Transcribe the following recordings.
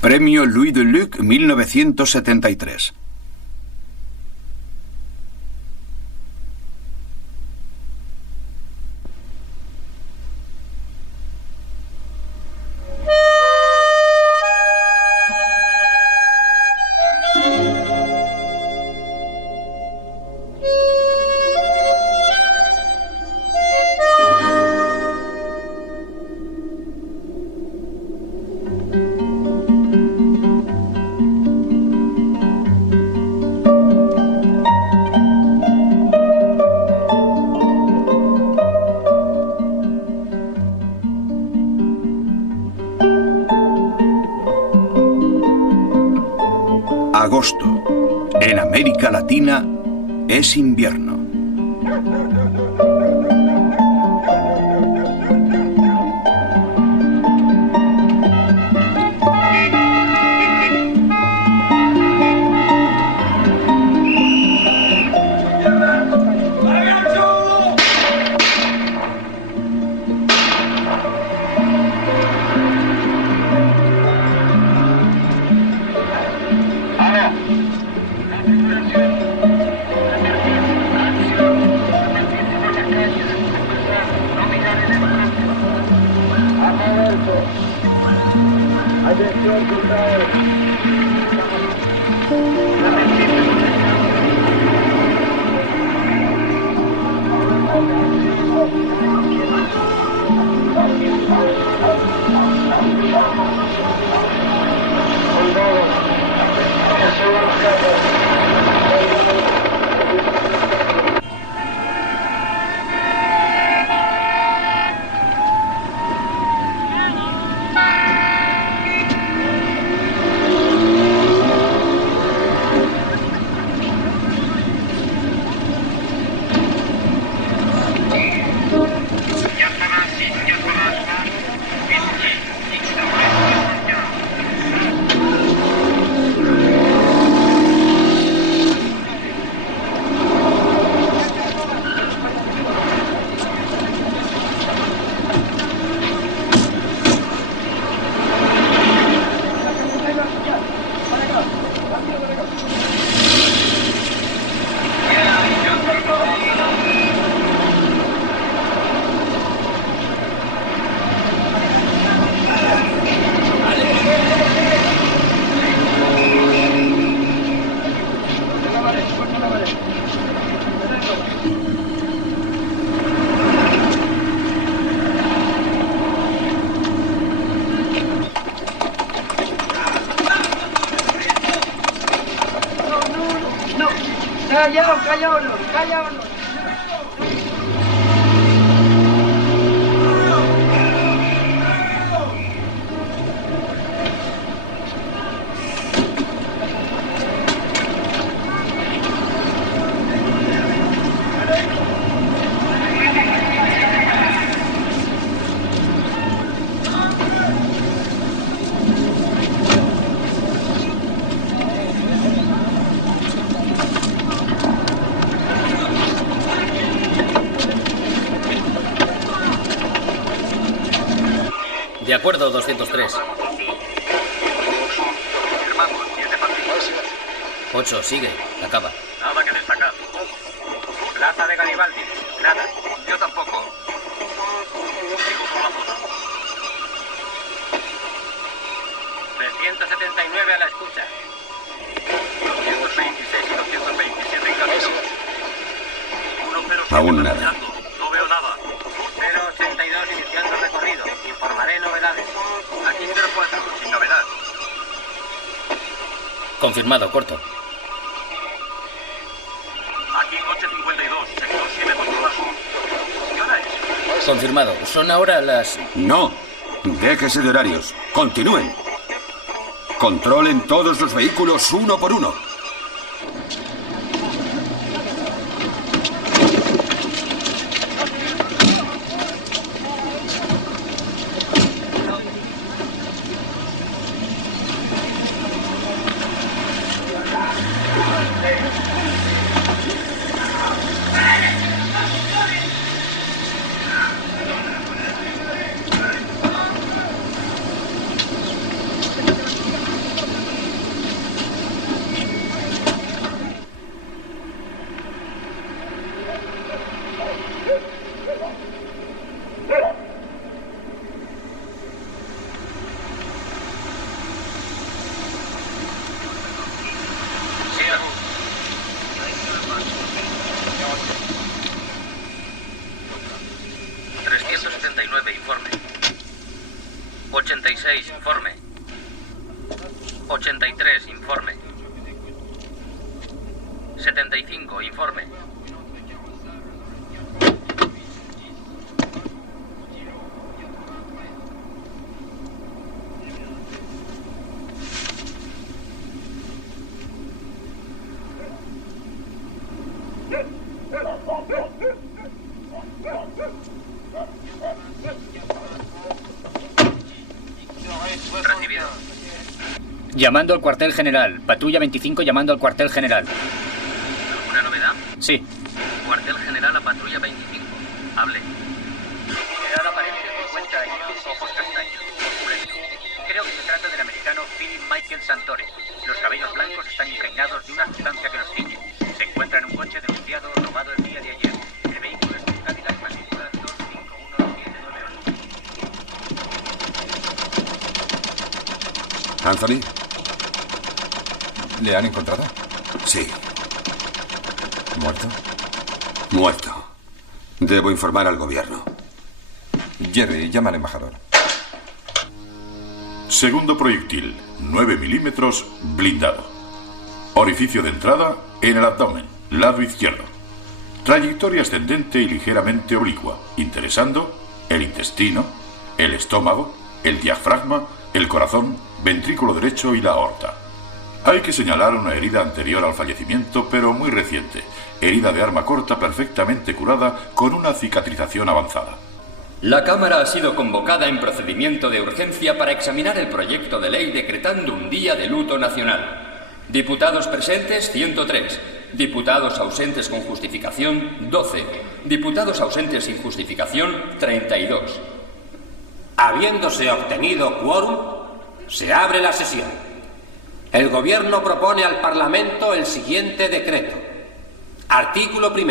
Premio Louis Deluc 1973. Agosto. En América Latina es invierno. Callaos. De acuerdo, 203. 8, sigue. Acaba. Nada que destacar. Plaza de Garibaldi. Nada. Yo tampoco. Sigo por la zona. 379 a la escucha. 226 y 227 en camino. 107 Aún nada. marchando. No veo nada. 082 iniciando recorrido. Informaré novedades. Aquí 04, sin novedad. Confirmado, corto. Aquí coche 52, sector 7 controlado. ¿Qué hora es? Confirmado. Son ahora las... No. Déjese de horarios. Continúen. Controlen todos los vehículos uno por uno. 83, informe. 75, informe. Recibido. Llamando al cuartel general. Patrulla 25 llamando al cuartel general. ¿Alguna novedad? Sí. Cuartel general a patrulla 25. Hable. Edad aparente 50 años, ojos castaños, oscuros. Creo que se trata del americano Philip Michael Santore. Los cabellos blancos están impregnados de una sustancia que los ciñe. Se encuentra en un coche denunciado robado el día de ayer. El vehículo es un Cadillac matrícula 25178. Anthony. ¿Le han encontrado? Sí, ¿Muerto? muerto. Debo informar al gobierno. Jerry, llama al embajador. Segundo proyectil, 9 milímetros, blindado. Orificio de entrada en el abdomen, lado izquierdo. Trayectoria ascendente y ligeramente oblicua, interesando el intestino, el estómago, el diafragma, el corazón, ventrículo derecho y la aorta. Hay que señalar una herida anterior al fallecimiento, pero muy reciente. Herida de arma corta perfectamente curada con una cicatrización avanzada. La Cámara ha sido convocada en procedimiento de urgencia para examinar el proyecto de ley decretando un día de luto nacional. Diputados presentes, 103. Diputados ausentes con justificación, 12. Diputados ausentes sin justificación, 32. Habiéndose obtenido quórum, se abre la sesión. El Gobierno propone al Parlamento el siguiente decreto. Artículo 1.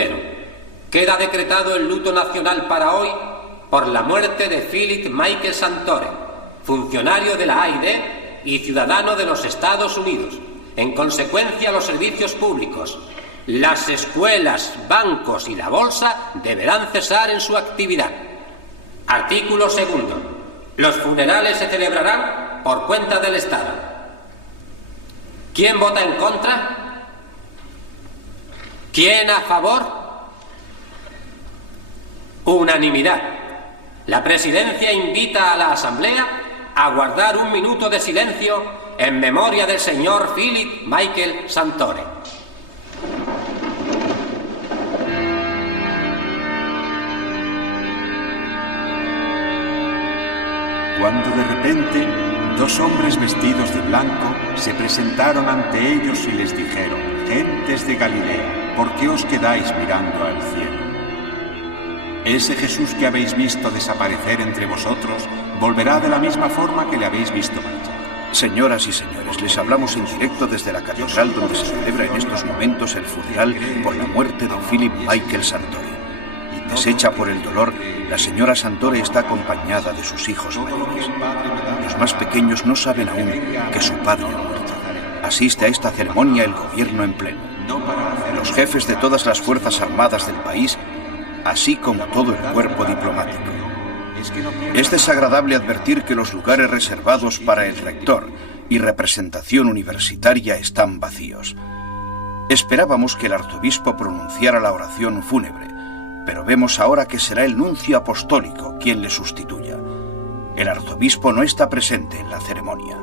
Queda decretado el luto nacional para hoy por la muerte de Philip Michael Santore, funcionario de la AID y ciudadano de los Estados Unidos. En consecuencia, los servicios públicos, las escuelas, bancos y la bolsa deberán cesar en su actividad. Artículo 2. Los funerales se celebrarán por cuenta del Estado. ¿Quién vota en contra? ¿Quién a favor? Unanimidad. La Presidencia invita a la Asamblea a guardar un minuto de silencio en memoria del señor Philip Michael Santore. Cuando de repente 2 hombres vestidos de blanco se presentaron ante ellos y les dijeron: gentes de Galilea, ¿por qué os quedáis mirando al cielo? Ese Jesús que habéis visto desaparecer entre vosotros volverá de la misma forma que le habéis visto marchar. Señoras y señores, les hablamos en directo desde la catedral donde se celebra en estos momentos el funeral por la muerte de Philip Michael Santore. Deshecha por el dolor, la señora Santore está acompañada de sus hijos mayores. Los más pequeños no saben aún que su padre ha muerto. Asiste a esta ceremonia el gobierno en pleno. Los jefes de todas las fuerzas armadas del país, así como todo el cuerpo diplomático. Es desagradable advertir que los lugares reservados para el rector y representación universitaria están vacíos. Esperábamos que el arzobispo pronunciara la oración fúnebre, pero vemos ahora que será el nuncio apostólico quien le sustituya. El arzobispo no está presente en la ceremonia.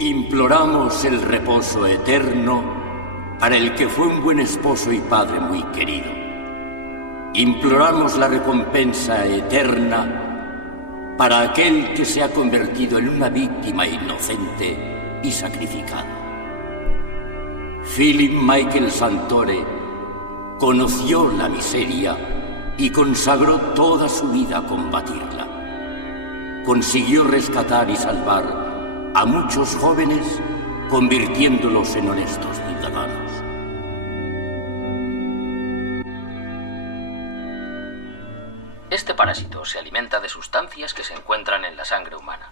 Imploramos el reposo eterno para el que fue un buen esposo y padre muy querido. Imploramos la recompensa eterna para aquel que se ha convertido en una víctima inocente y sacrificada. Philip Michael Santore conoció la miseria y consagró toda su vida a combatirla. Consiguió rescatar y salvar a muchos jóvenes, convirtiéndolos en honestos ciudadanos. Este parásito se alimenta de sustancias que se encuentran en la sangre humana.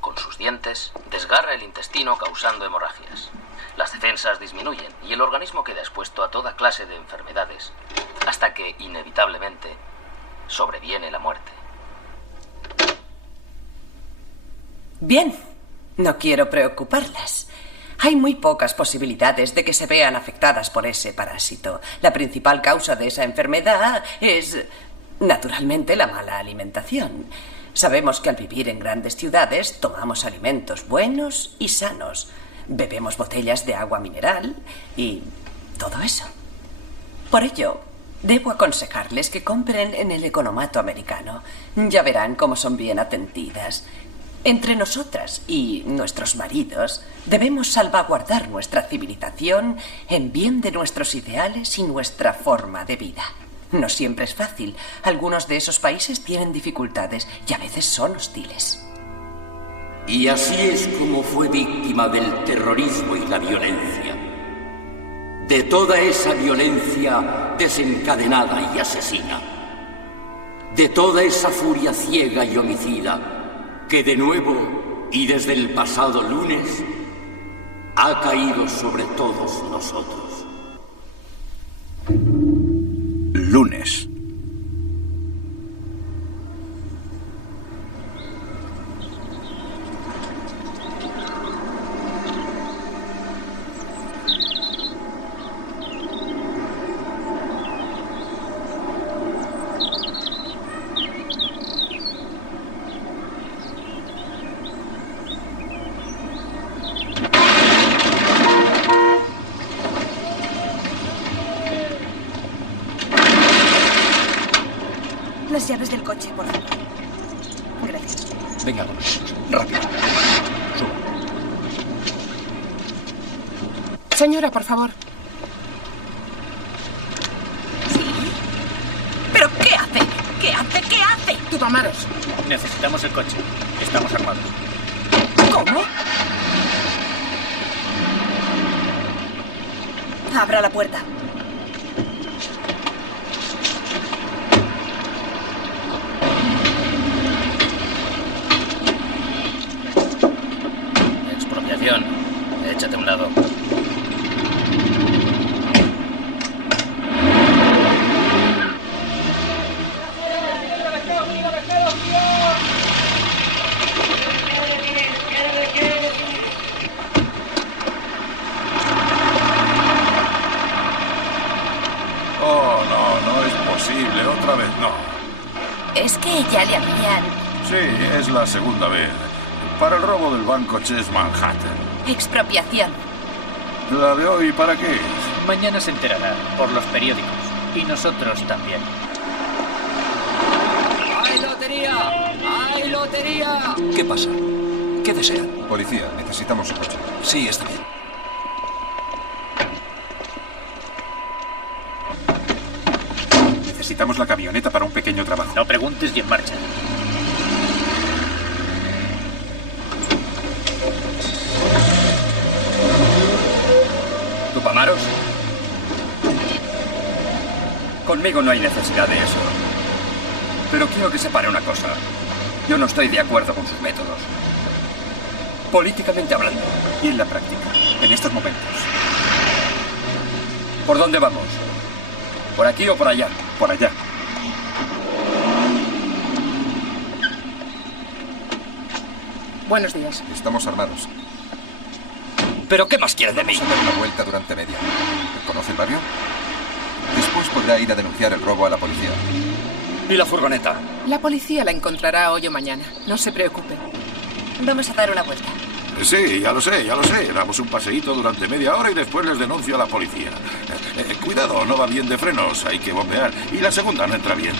Con sus dientes, desgarra el intestino causando hemorragias. Las defensas disminuyen y el organismo queda expuesto a toda clase de enfermedades, hasta que, inevitablemente, sobreviene la muerte. Bien, No quiero preocuparlas. Hay muy pocas posibilidades de que se vean afectadas por ese parásito. La principal causa de esa enfermedad es, naturalmente, la mala alimentación. Sabemos que al vivir en grandes ciudades tomamos alimentos buenos y sanos. Bebemos botellas de agua mineral y todo eso. Por ello, debo aconsejarles que compren en el economato americano. Ya verán cómo son bien atendidas. Entre nosotras y nuestros maridos debemos salvaguardar nuestra civilización en bien de nuestros ideales y nuestra forma de vida. No siempre es fácil. Algunos de esos países tienen dificultades y a veces son hostiles. Y así es como fue víctima del terrorismo y la violencia. De toda esa violencia desencadenada y asesina. De toda esa furia ciega y homicida que de nuevo y desde el pasado lunes ha caído sobre todos nosotros. Lunes. Las llaves del coche, por favor. Gracias. Venga, vamos. Rápido. Suba. Señora, por favor. ¿Sí? ¿Pero qué hace? ¿Qué hace? ¿Qué hace? Tupamaros. Necesitamos el coche. Estamos armados. ¿Cómo? Abra la puerta. Échate a un lado. Oh, no es posible. Otra vez no. Es que ya le habían... Sí, es la segunda vez. Para el robo del banco Chase Manhattan. Expropiación. ¿La de hoy para qué es? Mañana se enterará por los periódicos. Y nosotros también. ¡Hay lotería! ¡Hay lotería! ¿Qué pasa? ¿Qué desean? Policía, necesitamos su coche. Sí, está bien. Necesitamos la camioneta para un pequeño trabajo. No preguntes y en marcha. ¿Tupamaros? Conmigo no hay necesidad de eso. Pero quiero que separe una cosa. Yo no estoy de acuerdo con sus métodos. Políticamente hablando. Y en la práctica, en estos momentos. ¿Por dónde vamos? ¿Por aquí o por allá? Por allá. Buenos días. Estamos armados. ¿Pero qué más quiere de mí? Vamos a dar una vuelta durante media. ¿Conoce el barrio? Después podrá ir a denunciar el robo a la policía. ¿Y la furgoneta? La policía la encontrará hoy o mañana. No se preocupe. Vamos a dar una vuelta. Sí, ya lo sé. Damos un paseíto durante media hora y después les denuncio a la policía. Cuidado, no va bien de frenos, hay que bombear. Y la segunda no entra bien.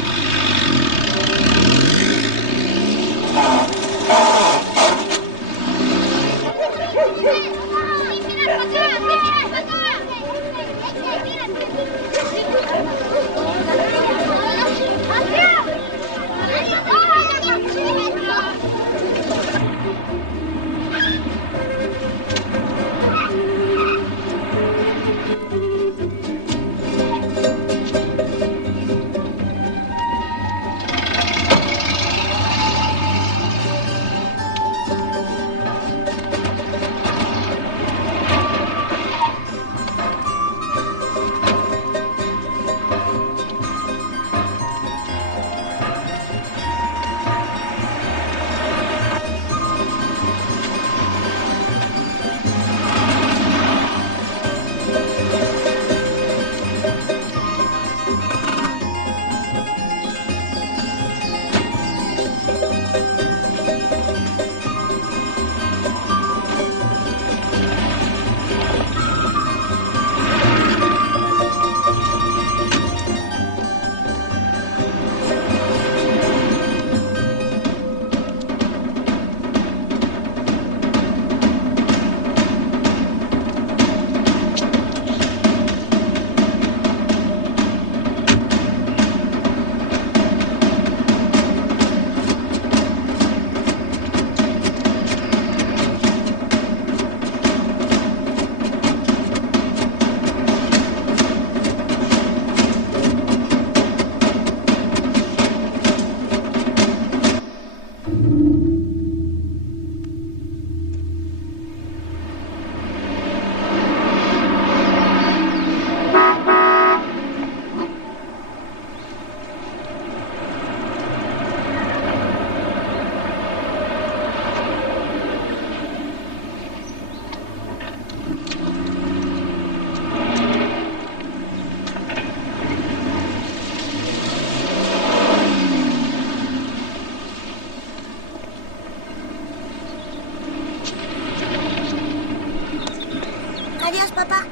Adiós, papá.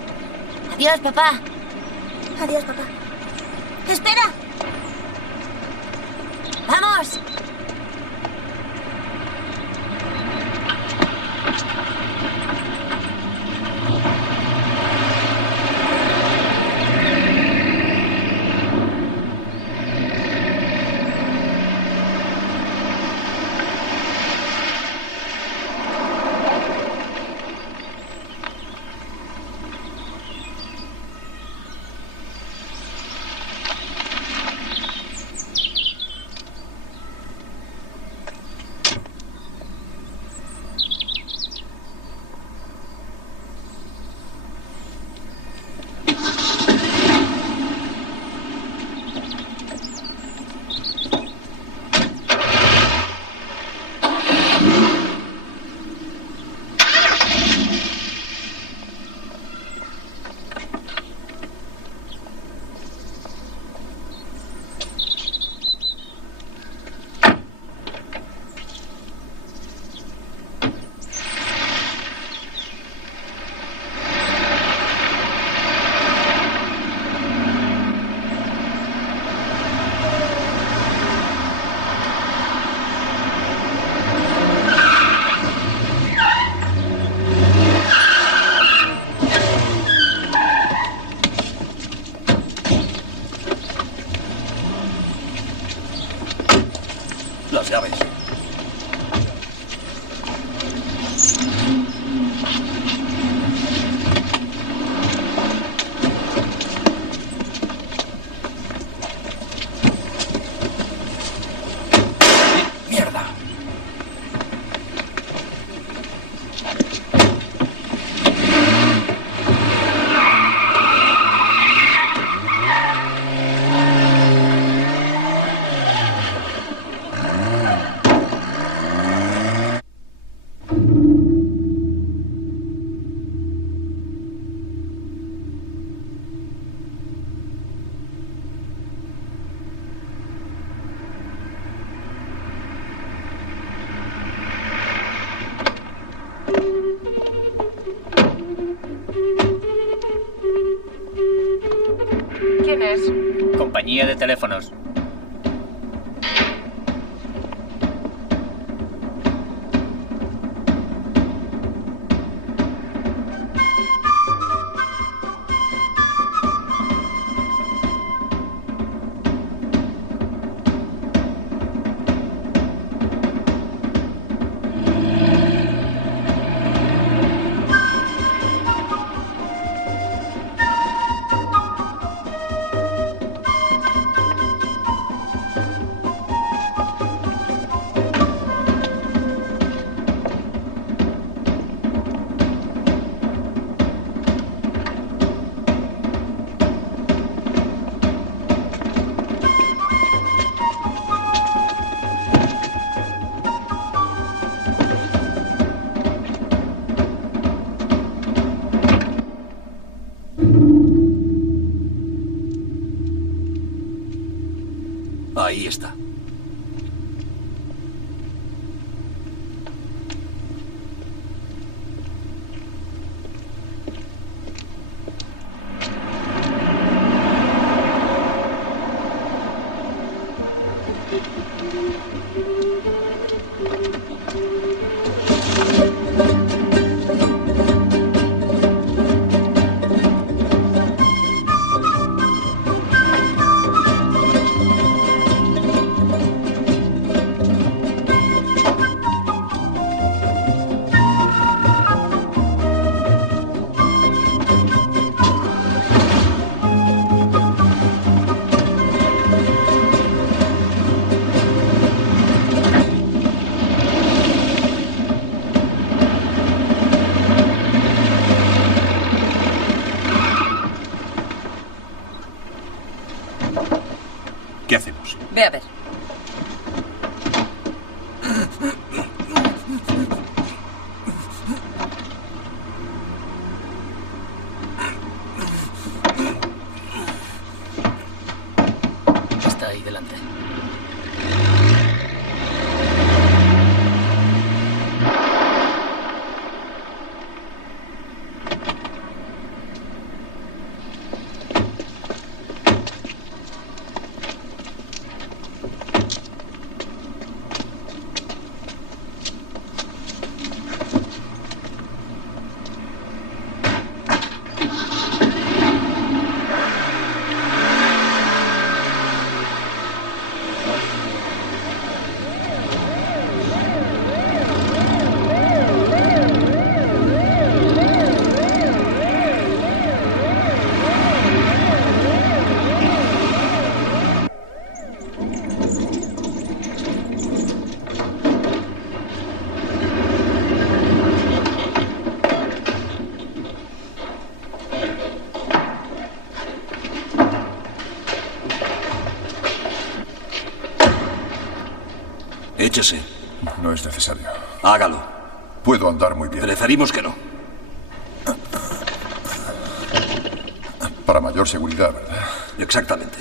Adiós, papá. Adiós, papá. ¡Espera! ¡Vamos! Las llaves. ¡Mierda! ¿Quién es? Compañía de teléfonos. Ahí está. ¿Qué hacemos? Ve a ver. Está ahí delante. Échese. No es necesario. Hágalo. Puedo andar muy bien. Preferimos que no. Para mayor seguridad, ¿verdad? Exactamente.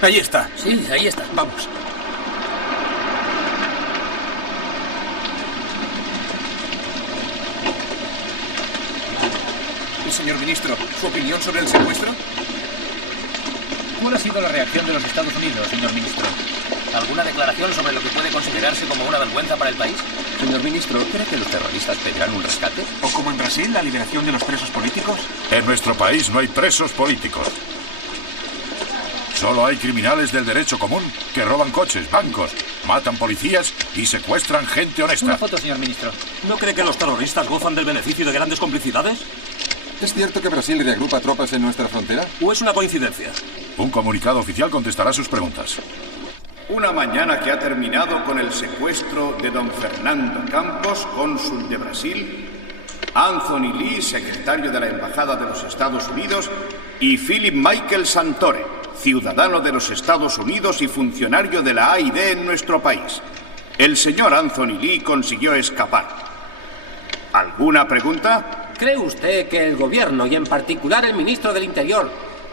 Ahí está. Sí, ahí está. Vamos. Y señor ministro, ¿su opinión sobre el secuestro? ¿Cuál ha sido la reacción de los Estados Unidos, señor ministro? ¿Alguna declaración sobre lo que puede considerarse como una vergüenza para el país? Señor ministro, ¿cree que los terroristas pedirán un rescate? ¿O como en Brasil, la liberación de los presos políticos? En nuestro país no hay presos políticos. Solo hay criminales del derecho común que roban coches, bancos, matan policías y secuestran gente honesta. Una foto, señor ministro. ¿No cree que los terroristas gozan del beneficio de grandes complicidades? ¿Es cierto que Brasil reagrupa tropas en nuestra frontera? ¿O es una coincidencia? Un comunicado oficial contestará sus preguntas. Una mañana que ha terminado con el secuestro de don Fernando Campos, cónsul de Brasil, Anthony Lee, secretario de la Embajada de los Estados Unidos, y Philip Michael Santore, ciudadano de los Estados Unidos y funcionario de la AID en nuestro país. El señor Anthony Lee consiguió escapar. ¿Alguna pregunta? ¿Cree usted que el gobierno, y en particular el ministro del Interior,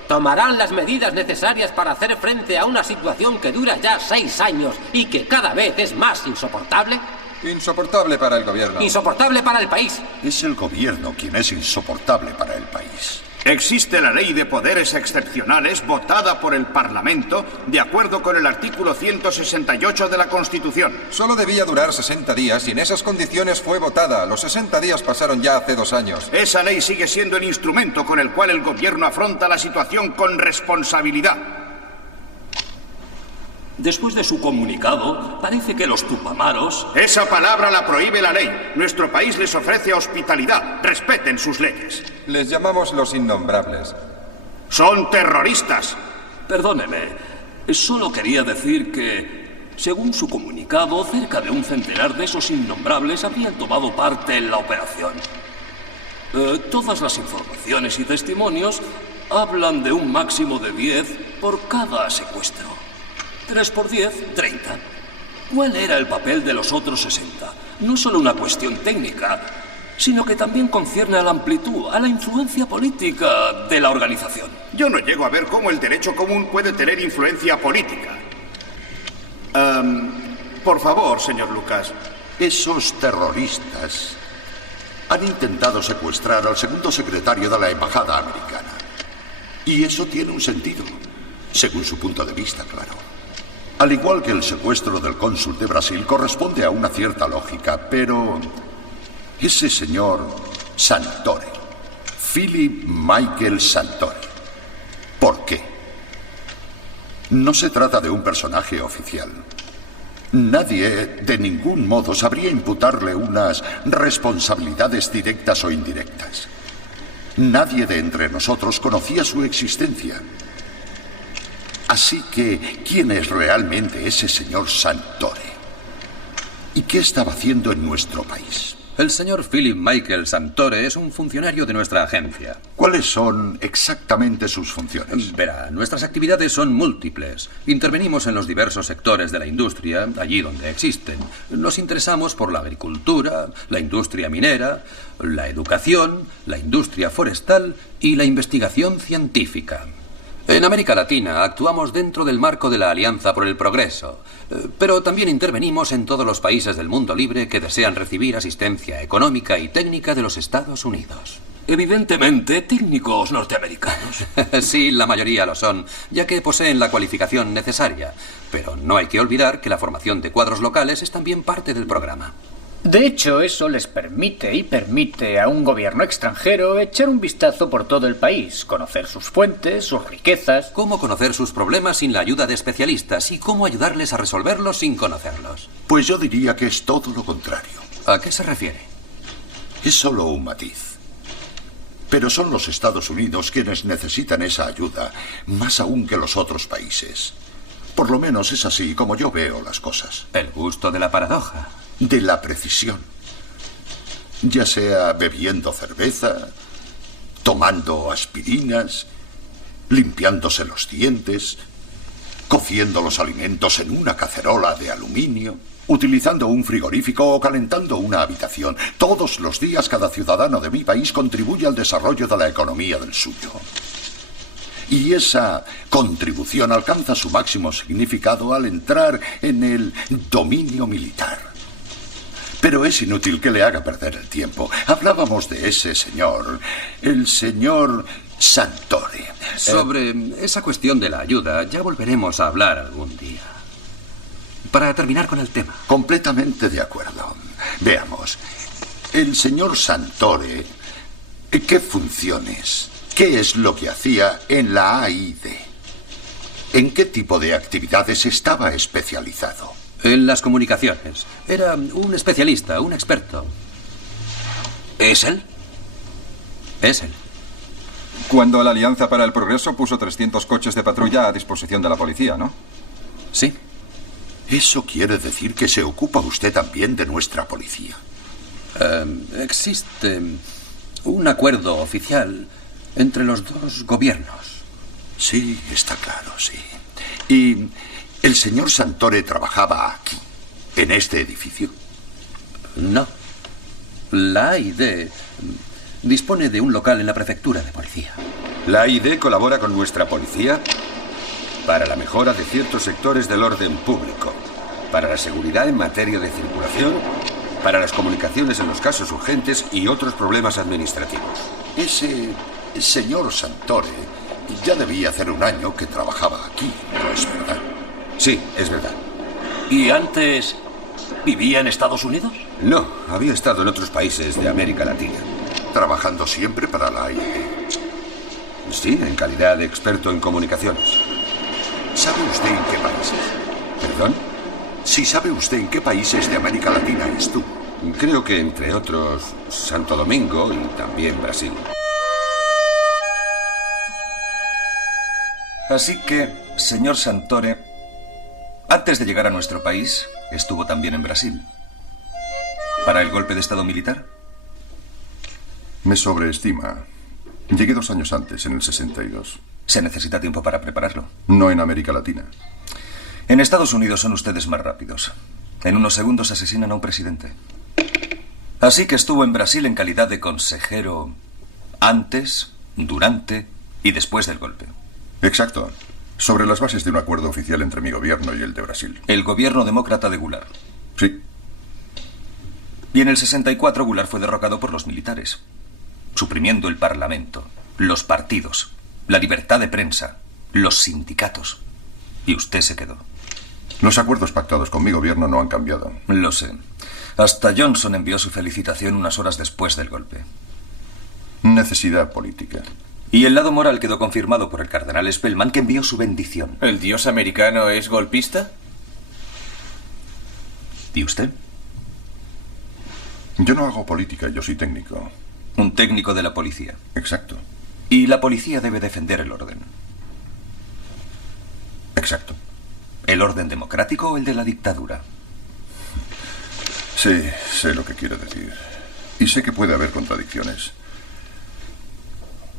tomarán las medidas necesarias para hacer frente a una situación que dura ya 6 años y que cada vez es más insoportable? Insoportable para el gobierno. Insoportable para el país. Es el gobierno quien es insoportable para el país. Existe la Ley de Poderes Excepcionales votada por el Parlamento de acuerdo con el artículo 168 de la Constitución. Solo debía durar 60 días y en esas condiciones fue votada. Los 60 días pasaron ya hace 2 años. Esa ley sigue siendo el instrumento con el cual el gobierno afronta la situación con responsabilidad. Después de su comunicado, parece que los tupamaros... Esa palabra la prohíbe la ley. Nuestro país les ofrece hospitalidad. Respeten sus leyes. Les llamamos los innombrables. ¡Son terroristas! Perdóneme, solo quería decir que, según su comunicado, cerca de 1 centenar de esos innombrables habrían tomado parte en la operación. Todas las informaciones y testimonios hablan de un máximo de 10 por cada secuestro. 3 por 10, 30. ¿Cuál era el papel de los otros 60? No es solo una cuestión técnica, sino que también concierne a la amplitud, a la influencia política de la organización. Yo no llego a ver cómo el derecho común puede tener influencia política. Por favor, señor Lucas. Esos terroristas han intentado secuestrar al segundo secretario de la Embajada americana. Y eso tiene un sentido, según su punto de vista, claro. Al igual que el secuestro del cónsul de Brasil corresponde a una cierta lógica, pero ese señor Santore, Philip Michael Santore, ¿por qué? No se trata de un personaje oficial. Nadie, de ningún modo, sabría imputarle unas responsabilidades directas o indirectas. Nadie de entre nosotros conocía su existencia. Así que, ¿quién es realmente ese señor Santore? ¿Y qué estaba haciendo en nuestro país? El señor Philip Michael Santore es un funcionario de nuestra agencia. ¿Cuáles son exactamente sus funciones? Verá, nuestras actividades son múltiples. Intervenimos en los diversos sectores de la industria, allí donde existen. Nos interesamos por la agricultura, la industria minera, la educación, la industria forestal y la investigación científica. En América Latina actuamos dentro del marco de la Alianza por el Progreso, pero también intervenimos en todos los países del mundo libre que desean recibir asistencia económica y técnica de los Estados Unidos. Evidentemente, técnicos norteamericanos. Sí, la mayoría lo son, ya que poseen la cualificación necesaria. Pero no hay que olvidar que la formación de cuadros locales es también parte del programa. De hecho, eso les permite a un gobierno extranjero echar un vistazo por todo el país, conocer sus fuentes, sus riquezas. Cómo conocer sus problemas sin la ayuda de especialistas y cómo ayudarles a resolverlos sin conocerlos. Pues yo diría que es todo lo contrario. ¿A qué se refiere? Es solo un matiz. Pero son los Estados Unidos quienes necesitan esa ayuda, más aún que los otros países. Por lo menos es así como yo veo las cosas. El gusto de la paradoja. De la precisión. Ya sea bebiendo cerveza, tomando aspirinas, limpiándose los dientes, cociendo los alimentos en una cacerola de aluminio, utilizando un frigorífico o calentando una habitación. Todos los días cada ciudadano de mi país contribuye al desarrollo de la economía del suyo. Y esa contribución alcanza su máximo significado al entrar en el dominio militar. Pero es inútil que le haga perder el tiempo. Hablábamos de ese señor, el señor Santore. Sobre esa cuestión de la ayuda, ya volveremos a hablar algún día. Para terminar con el tema. Completamente de acuerdo. Veamos. El señor Santore, ¿qué funciones? ¿Qué es lo que hacía en la AID? ¿En qué tipo de actividades estaba especializado? En las comunicaciones. Era un especialista, un experto. ¿Es él? Es él. Cuando la Alianza para el Progreso puso 300 coches de patrulla a disposición de la policía, ¿no? Sí. Eso quiere decir que se ocupa usted también de nuestra policía. Existe un acuerdo oficial entre los dos gobiernos. Sí, está claro, sí. Y el señor Santore trabajaba aquí, en este edificio. No. La AID dispone de un local en la prefectura de policía. ¿La AID colabora con nuestra policía? Para la mejora de ciertos sectores del orden público, para la seguridad en materia de circulación, para las comunicaciones en los casos urgentes y otros problemas administrativos. Ese señor Santore ya debía hacer un año que trabajaba aquí, ¿no es verdad? Sí, es verdad. ¿Y antes vivía en Estados Unidos? No, había estado en otros países de América Latina. ¿Trabajando siempre para la AID? Sí, en calidad de experto en comunicaciones. ¿Sabe usted en qué países? ¿Perdón? Sí, ¿sabe usted en qué países de América Latina estuvo? Creo que, entre otros, Santo Domingo y también Brasil. Así que, señor Santore, antes de llegar a nuestro país, estuvo también en Brasil. ¿Para el golpe de Estado militar? Me sobreestima. Llegué 2 años antes, en el 62. ¿Se necesita tiempo para prepararlo? No en América Latina. En Estados Unidos son ustedes más rápidos. En unos segundos asesinan a un presidente. Así que estuvo en Brasil en calidad de consejero antes, durante y después del golpe. Exacto. Sobre las bases de un acuerdo oficial entre mi gobierno y el de Brasil. El gobierno demócrata de Goulart. Sí. Y en el 64 Goulart fue derrocado por los militares, suprimiendo el parlamento, los partidos, la libertad de prensa, los sindicatos. Y usted se quedó. Los acuerdos pactados con mi gobierno no han cambiado. Lo sé. Hasta Johnson envió su felicitación unas horas después del golpe. Necesidad política. Y el lado moral quedó confirmado por el cardenal Spellman, que envió su bendición. ¿El dios americano es golpista? ¿Y usted? Yo no hago política, yo soy técnico. Un técnico de la policía. Exacto. Y la policía debe defender el orden. Exacto. ¿El orden democrático o el de la dictadura? Sí, sé lo que quiero decir. Y sé que puede haber contradicciones.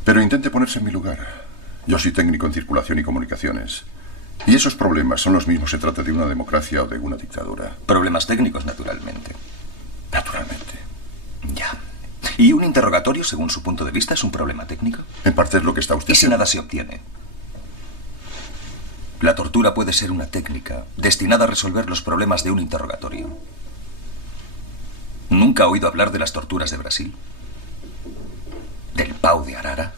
Pero intente ponerse en mi lugar. Yo soy técnico en circulación y comunicaciones. Y esos problemas son los mismos, se trata de una democracia o de una dictadura. Problemas técnicos, naturalmente. Naturalmente. Ya. ¿Y un interrogatorio, según su punto de vista, es un problema técnico? En parte es lo que está usted ¿Y si haciendo. nada se obtiene? La tortura puede ser una técnica destinada a resolver los problemas de un interrogatorio. ¿Nunca ha oído hablar de las torturas de Brasil? ¿Del pau de Arara?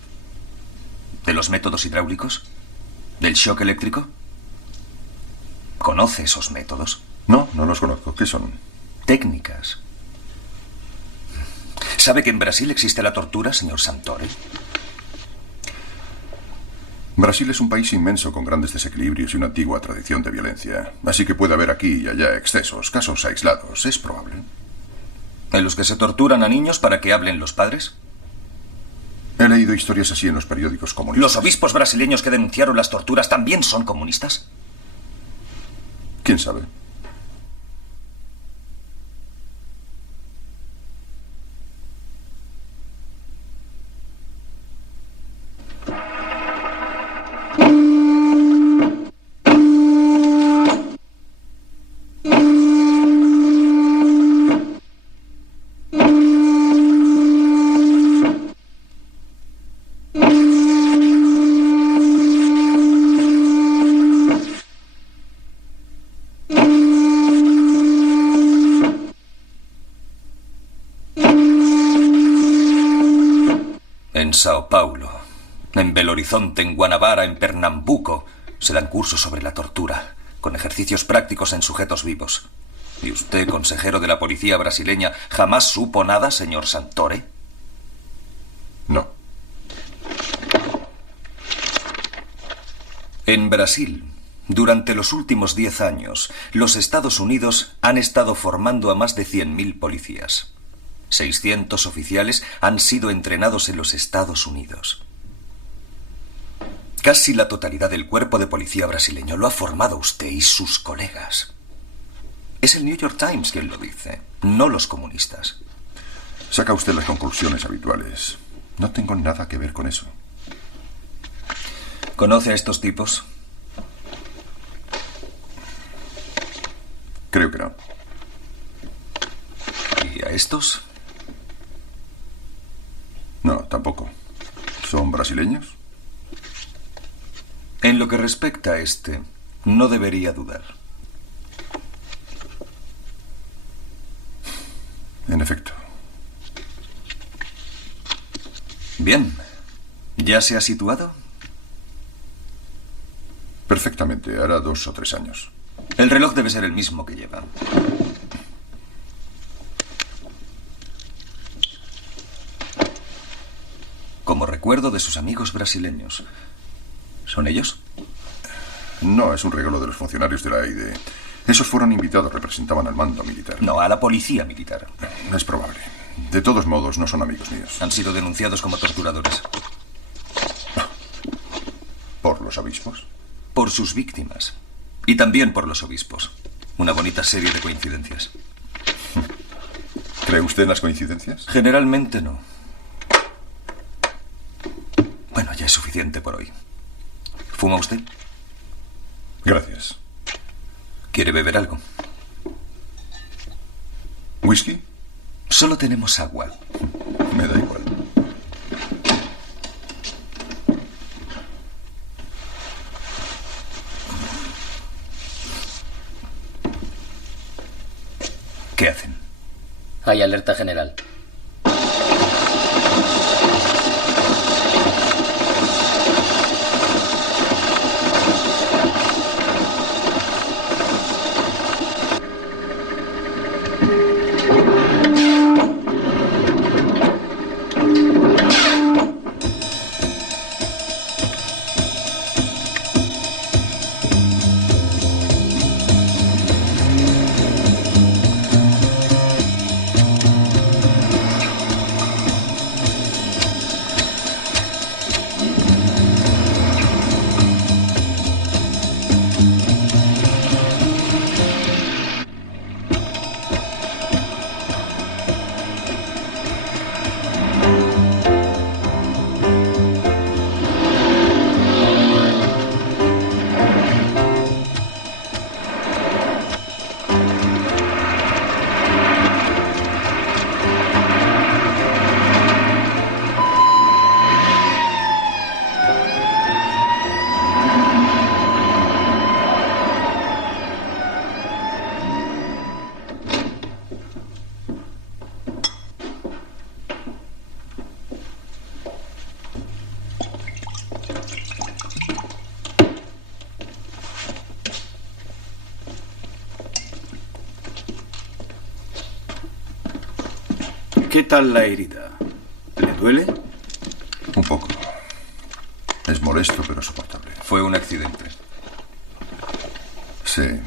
¿De los métodos hidráulicos? ¿Del shock eléctrico? ¿Conoce esos métodos? No, no los conozco. ¿Qué son? Técnicas. ¿Sabe que en Brasil existe la tortura, señor Santore? Brasil es un país inmenso con grandes desequilibrios y una antigua tradición de violencia. Así que puede haber aquí y allá excesos, casos aislados. Es probable. ¿En los que se torturan a niños para que hablen los padres? He leído historias así en los periódicos comunistas. ¿Los obispos brasileños que denunciaron las torturas también son comunistas? ¿Quién sabe? En Sao Paulo, en Belo Horizonte, en Guanabara, en Pernambuco, se dan cursos sobre la tortura, con ejercicios prácticos en sujetos vivos. ¿Y usted, consejero de la policía brasileña, jamás supo nada, señor Santore? No. En Brasil, durante los últimos 10 años, los Estados Unidos han estado formando a más de 100.000 policías. 600 oficiales han sido entrenados en los Estados Unidos. Casi la totalidad del cuerpo de policía brasileño lo ha formado usted y sus colegas. Es el New York Times quien lo dice, no los comunistas. Saca usted las conclusiones habituales. No tengo nada que ver con eso. ¿Conoce a estos tipos? Creo que no. ¿Y a estos? No, tampoco. ¿Son brasileños? En lo que respecta a este, no debería dudar. En efecto. Bien. ¿Ya se ha situado? Perfectamente. Hará 2 o 3 años. El reloj debe ser el mismo que lleva. Como recuerdo de sus amigos brasileños. ¿Son ellos? No, es un regalo de los funcionarios de la AID. Esos fueron invitados, representaban al mando militar. No, a la policía militar. Es probable. De todos modos, no son amigos míos. Han sido denunciados como torturadores. ¿Por los obispos? Por sus víctimas. Y también por los obispos. Una bonita serie de coincidencias. ¿Cree usted en las coincidencias? Generalmente no. Bueno, ya es suficiente por hoy. ¿Fuma usted? Gracias. ¿Quiere beber algo? ¿Whisky? Solo tenemos agua. Me da igual. ¿Qué hacen? Hay alerta general. ¿Qué tal la herida? ¿Le duele? Un poco. Es molesto, pero soportable. Fue un accidente. Sí.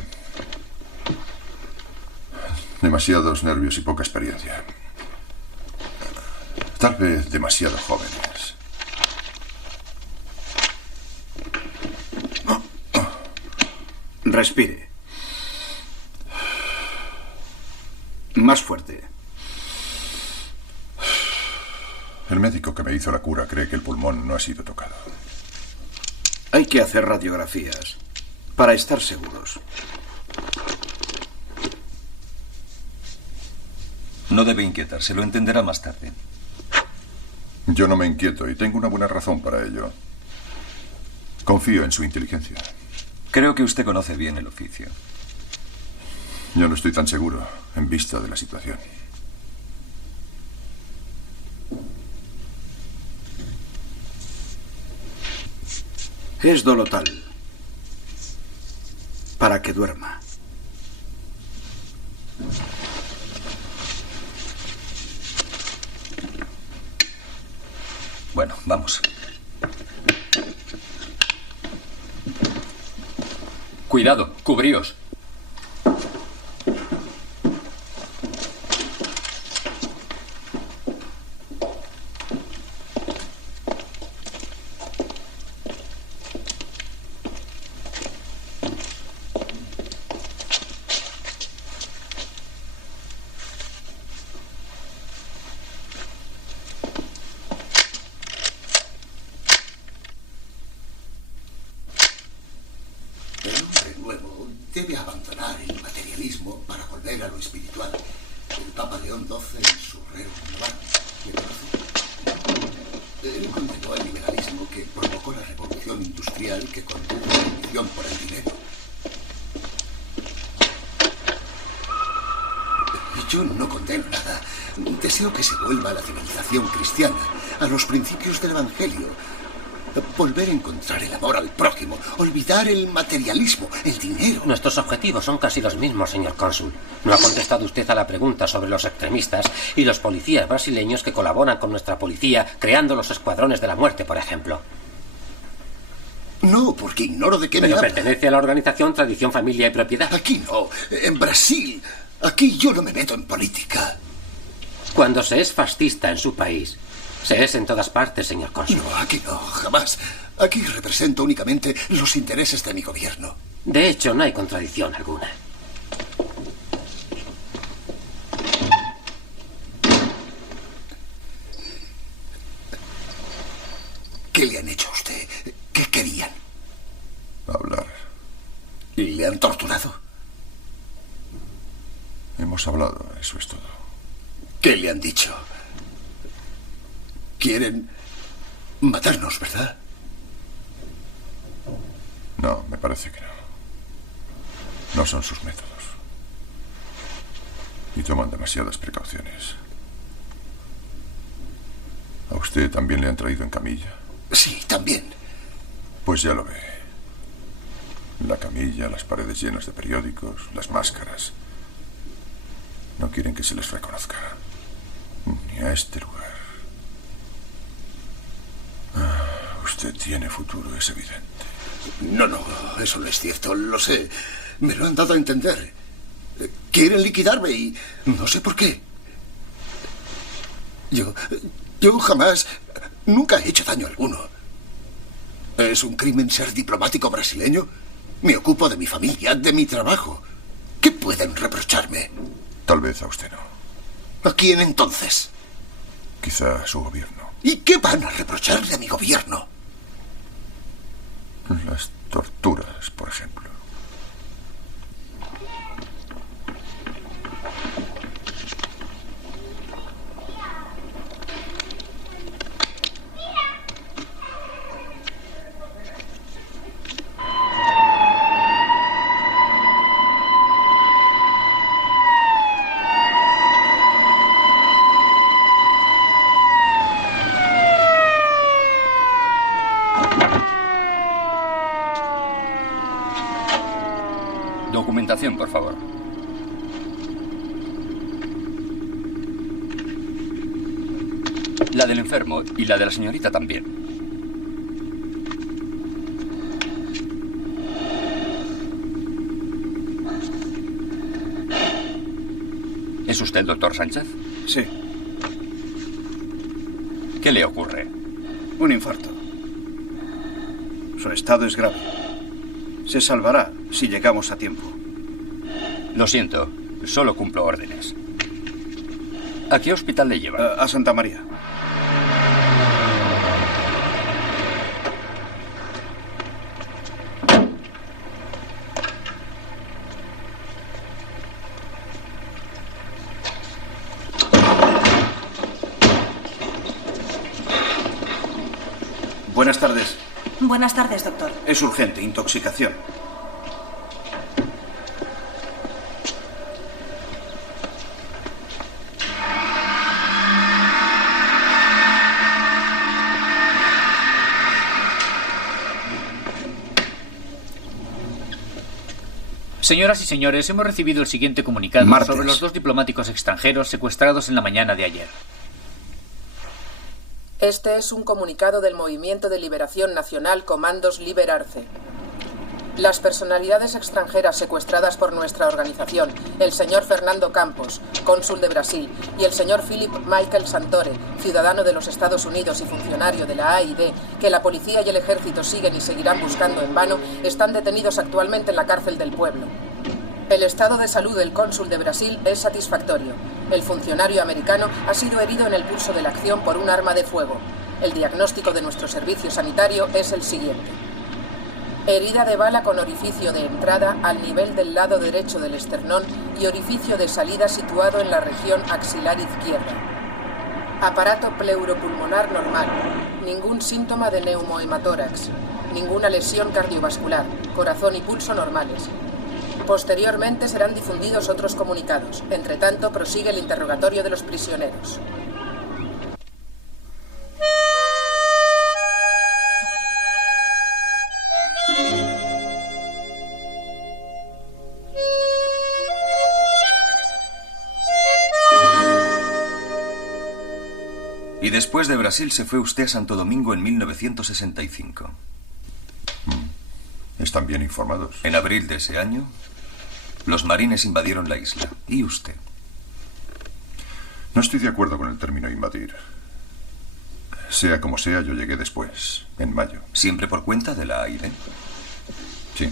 Demasiados nervios y poca experiencia. Tal vez demasiado jóvenes. Respire. Más fuerte. El médico que me hizo la cura cree que el pulmón no ha sido tocado. Hay que hacer radiografías para estar seguros. No debe inquietarse, lo entenderá más tarde. Yo no me inquieto y tengo una buena razón para ello. Confío en su inteligencia. Creo que usted conoce bien el oficio. Yo no estoy tan seguro en vista de la situación. Es Dolotal. Para que duerma. Bueno, vamos. Cuidado, cubríos. Debe abandonar el materialismo para volver a lo espiritual. El Papa León XII en su Rerum Novarum. Él condenó el liberalismo que provocó la revolución industrial que condujo a la ambición por el dinero. Yo no condeno nada. Deseo que se vuelva a la civilización cristiana, a los principios del Evangelio. Volver a encontrar el amor al prójimo, olvidar el materialismo, el dinero. Nuestros objetivos son casi los mismos, señor cónsul. No ha contestado usted a la pregunta sobre los extremistas y los policías brasileños que colaboran con nuestra policía, creando los escuadrones de la muerte, por ejemplo. No, porque ignoro de qué me Pero habla. pertenece a la organización Tradición, Familia y Propiedad. Aquí no, en Brasil. Aquí yo no me meto en política. Cuando se es fascista en su país, se es en todas partes, señor cónsul. No, aquí no, jamás. Aquí represento únicamente los intereses de mi gobierno. De hecho, no hay contradicción alguna. ¿Qué le han hecho a usted? ¿Qué querían? Hablar. ¿Y le han torturado? Hemos hablado, eso es todo. ¿Qué le han dicho? Quieren matarnos, ¿verdad? No, me parece que no. No son sus métodos. Y toman demasiadas precauciones. ¿A usted también le han traído en camilla? Sí, también. Pues ya lo ve. La camilla, las paredes llenas de periódicos, las máscaras. No quieren que se les reconozca. Ni a este lugar. Usted tiene futuro, es evidente. No, eso no es cierto, lo sé. Me lo han dado a entender. Quieren liquidarme y no sé por qué. Yo jamás, nunca he hecho daño alguno. ¿Es un crimen ser diplomático brasileño? Me ocupo de mi familia, de mi trabajo. ¿Qué pueden reprocharme? Tal vez a usted no. ¿A quién entonces? Quizá a su gobierno. ¿Y qué van a reprocharle a mi gobierno? Las torturas, por ejemplo. Documentación, por favor. La del enfermo y la de la señorita también. ¿Es usted el doctor Sánchez? Sí. ¿Qué le ocurre? Un infarto. Su estado es grave. Se salvará si llegamos a tiempo. Lo siento, solo cumplo órdenes. ¿A qué hospital le llevan? A Santa María. Buenas tardes. Buenas tardes, doctor. Es urgente, intoxicación. Señoras y señores, hemos recibido el siguiente comunicado sobre los 2 diplomáticos extranjeros secuestrados en la mañana de ayer. Este es un comunicado del Movimiento de Liberación Nacional Comandos Liberarce. Las personalidades extranjeras secuestradas por nuestra organización, el señor Fernando Campos, cónsul de Brasil, y el señor Philip Michael Santore, ciudadano de los Estados Unidos y funcionario de la AID, que la policía y el ejército siguen y seguirán buscando en vano, están detenidos actualmente en la cárcel del pueblo. El estado de salud del cónsul de Brasil es satisfactorio. El funcionario americano ha sido herido en el curso de la acción por un arma de fuego. El diagnóstico de nuestro servicio sanitario es el siguiente. Herida de bala con orificio de entrada al nivel del lado derecho del esternón y orificio de salida situado en la región axilar izquierda. Aparato pleuropulmonar normal. Ningún síntoma de neumohematórax. Ninguna lesión cardiovascular. Corazón y pulso normales. Posteriormente serán difundidos otros comunicados. Entre tanto, prosigue el interrogatorio de los prisioneros. Y después de Brasil se fue usted a Santo Domingo en 1965. Están bien informados. En abril de ese año, los marines invadieron la isla. ¿Y usted? No estoy de acuerdo con el término invadir. Sea como sea, yo llegué después, en mayo. ¿Siempre por cuenta de la AID? Sí.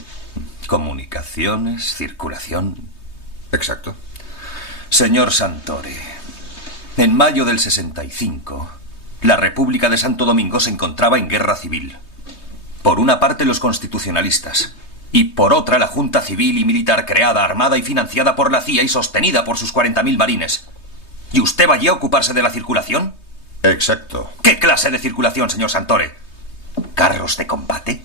Comunicaciones, circulación. Exacto. Señor Santore, en mayo del 65, la República de Santo Domingo se encontraba en guerra civil. Por una parte los constitucionalistas y por otra la Junta Civil y Militar creada, armada y financiada por la CIA y sostenida por sus 40.000 marines. ¿Y usted va allí a ocuparse de la circulación? Exacto. ¿Qué clase de circulación, señor Santore? ¿Carros de combate?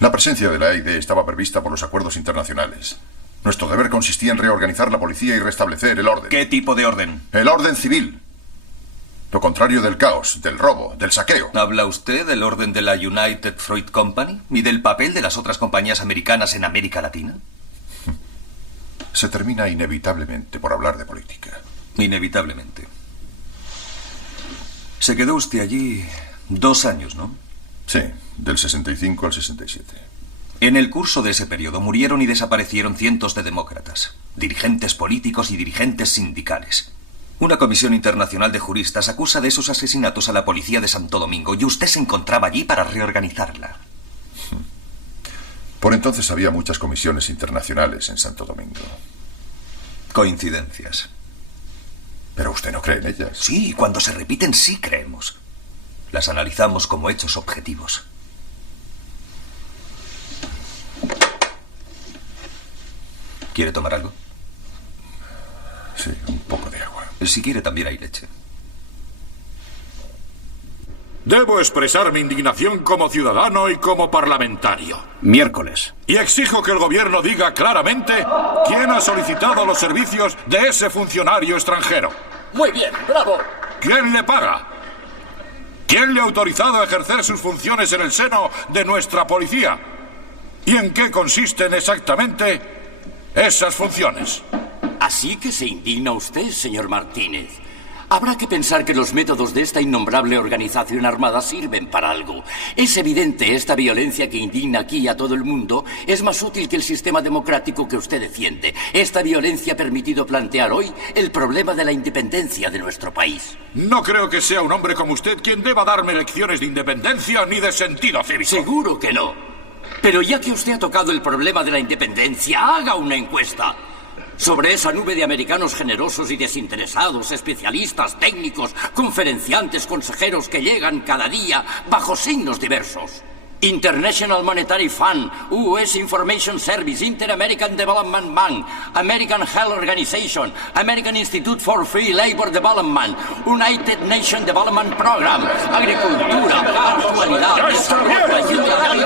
La presencia de la AID estaba prevista por los acuerdos internacionales. Nuestro deber consistía en reorganizar la policía y restablecer el orden. ¿Qué tipo de orden? El orden civil. Lo contrario del caos, del robo, del saqueo. ¿Habla usted del orden de la United Fruit Company y del papel de las otras compañías americanas en América Latina? Se termina inevitablemente por hablar de política. Inevitablemente. Se quedó usted allí 2 años, ¿no? Sí, del 65 al 67. En el curso de ese periodo murieron y desaparecieron cientos de demócratas, dirigentes políticos y dirigentes sindicales. Una comisión internacional de juristas acusa de esos asesinatos a la policía de Santo Domingo y usted se encontraba allí para reorganizarla. Por entonces había muchas comisiones internacionales en Santo Domingo. Coincidencias. Pero usted no cree en ellas. Sí, cuando se repiten sí creemos. Las analizamos como hechos objetivos. ¿Quiere tomar algo? Sí, un poco de agua. Si quiere, también hay leche. Debo expresar mi indignación como ciudadano y como parlamentario. Miércoles. Y exijo que el gobierno diga claramente quién ha solicitado los servicios de ese funcionario extranjero. Muy bien, bravo. ¿Quién le paga? ¿Quién le ha autorizado a ejercer sus funciones en el seno de nuestra policía? ¿Y en qué consisten exactamente esas funciones? Así que se indigna usted, señor Martínez. Habrá que pensar que los métodos de esta innombrable organización armada sirven para algo. Es evidente, esta violencia que indigna aquí a todo el mundo es más útil que el sistema democrático que usted defiende. Esta violencia ha permitido plantear hoy el problema de la independencia de nuestro país. No creo que sea un hombre como usted quien deba darme lecciones de independencia ni de sentido cívico. Seguro que no. Pero ya que usted ha tocado el problema de la independencia, haga una encuesta. Sobre esa nube de americanos generosos y desinteresados, especialistas, técnicos, conferenciantes, consejeros que llegan cada día bajo signos diversos. International Monetary Fund, US Information Service, Inter-American Development Bank, American Health Organization, American Institute for Free Labor Development, United Nations Development Program, agricultura, actualidad, desarrollo, ayuda a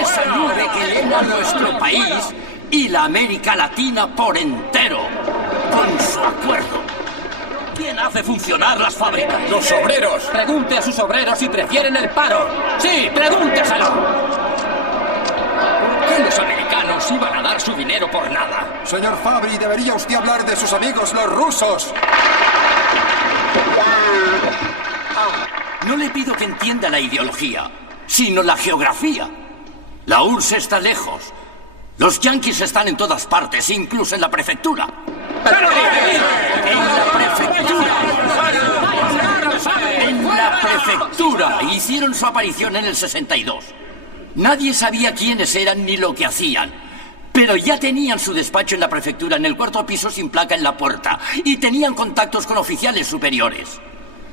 esa nube que llena nuestro país y la América Latina por entero, con su acuerdo. ¿Quién hace funcionar las fábricas? ¡Los obreros! Pregunte a sus obreros si prefieren el paro. Sí, pregúnteselo. ¿Por qué los americanos iban a dar su dinero por nada? Señor Fabri, debería usted hablar de sus amigos los rusos. No le pido que entienda la ideología, sino la geografía. La URSS está lejos. Los yanquis están en todas partes, incluso en la prefectura. En la prefectura. Hicieron su aparición en el 62. Nadie sabía quiénes eran ni lo que hacían. Pero ya tenían su despacho en la prefectura, en el 4º piso sin placa en la puerta. Y tenían contactos con oficiales superiores.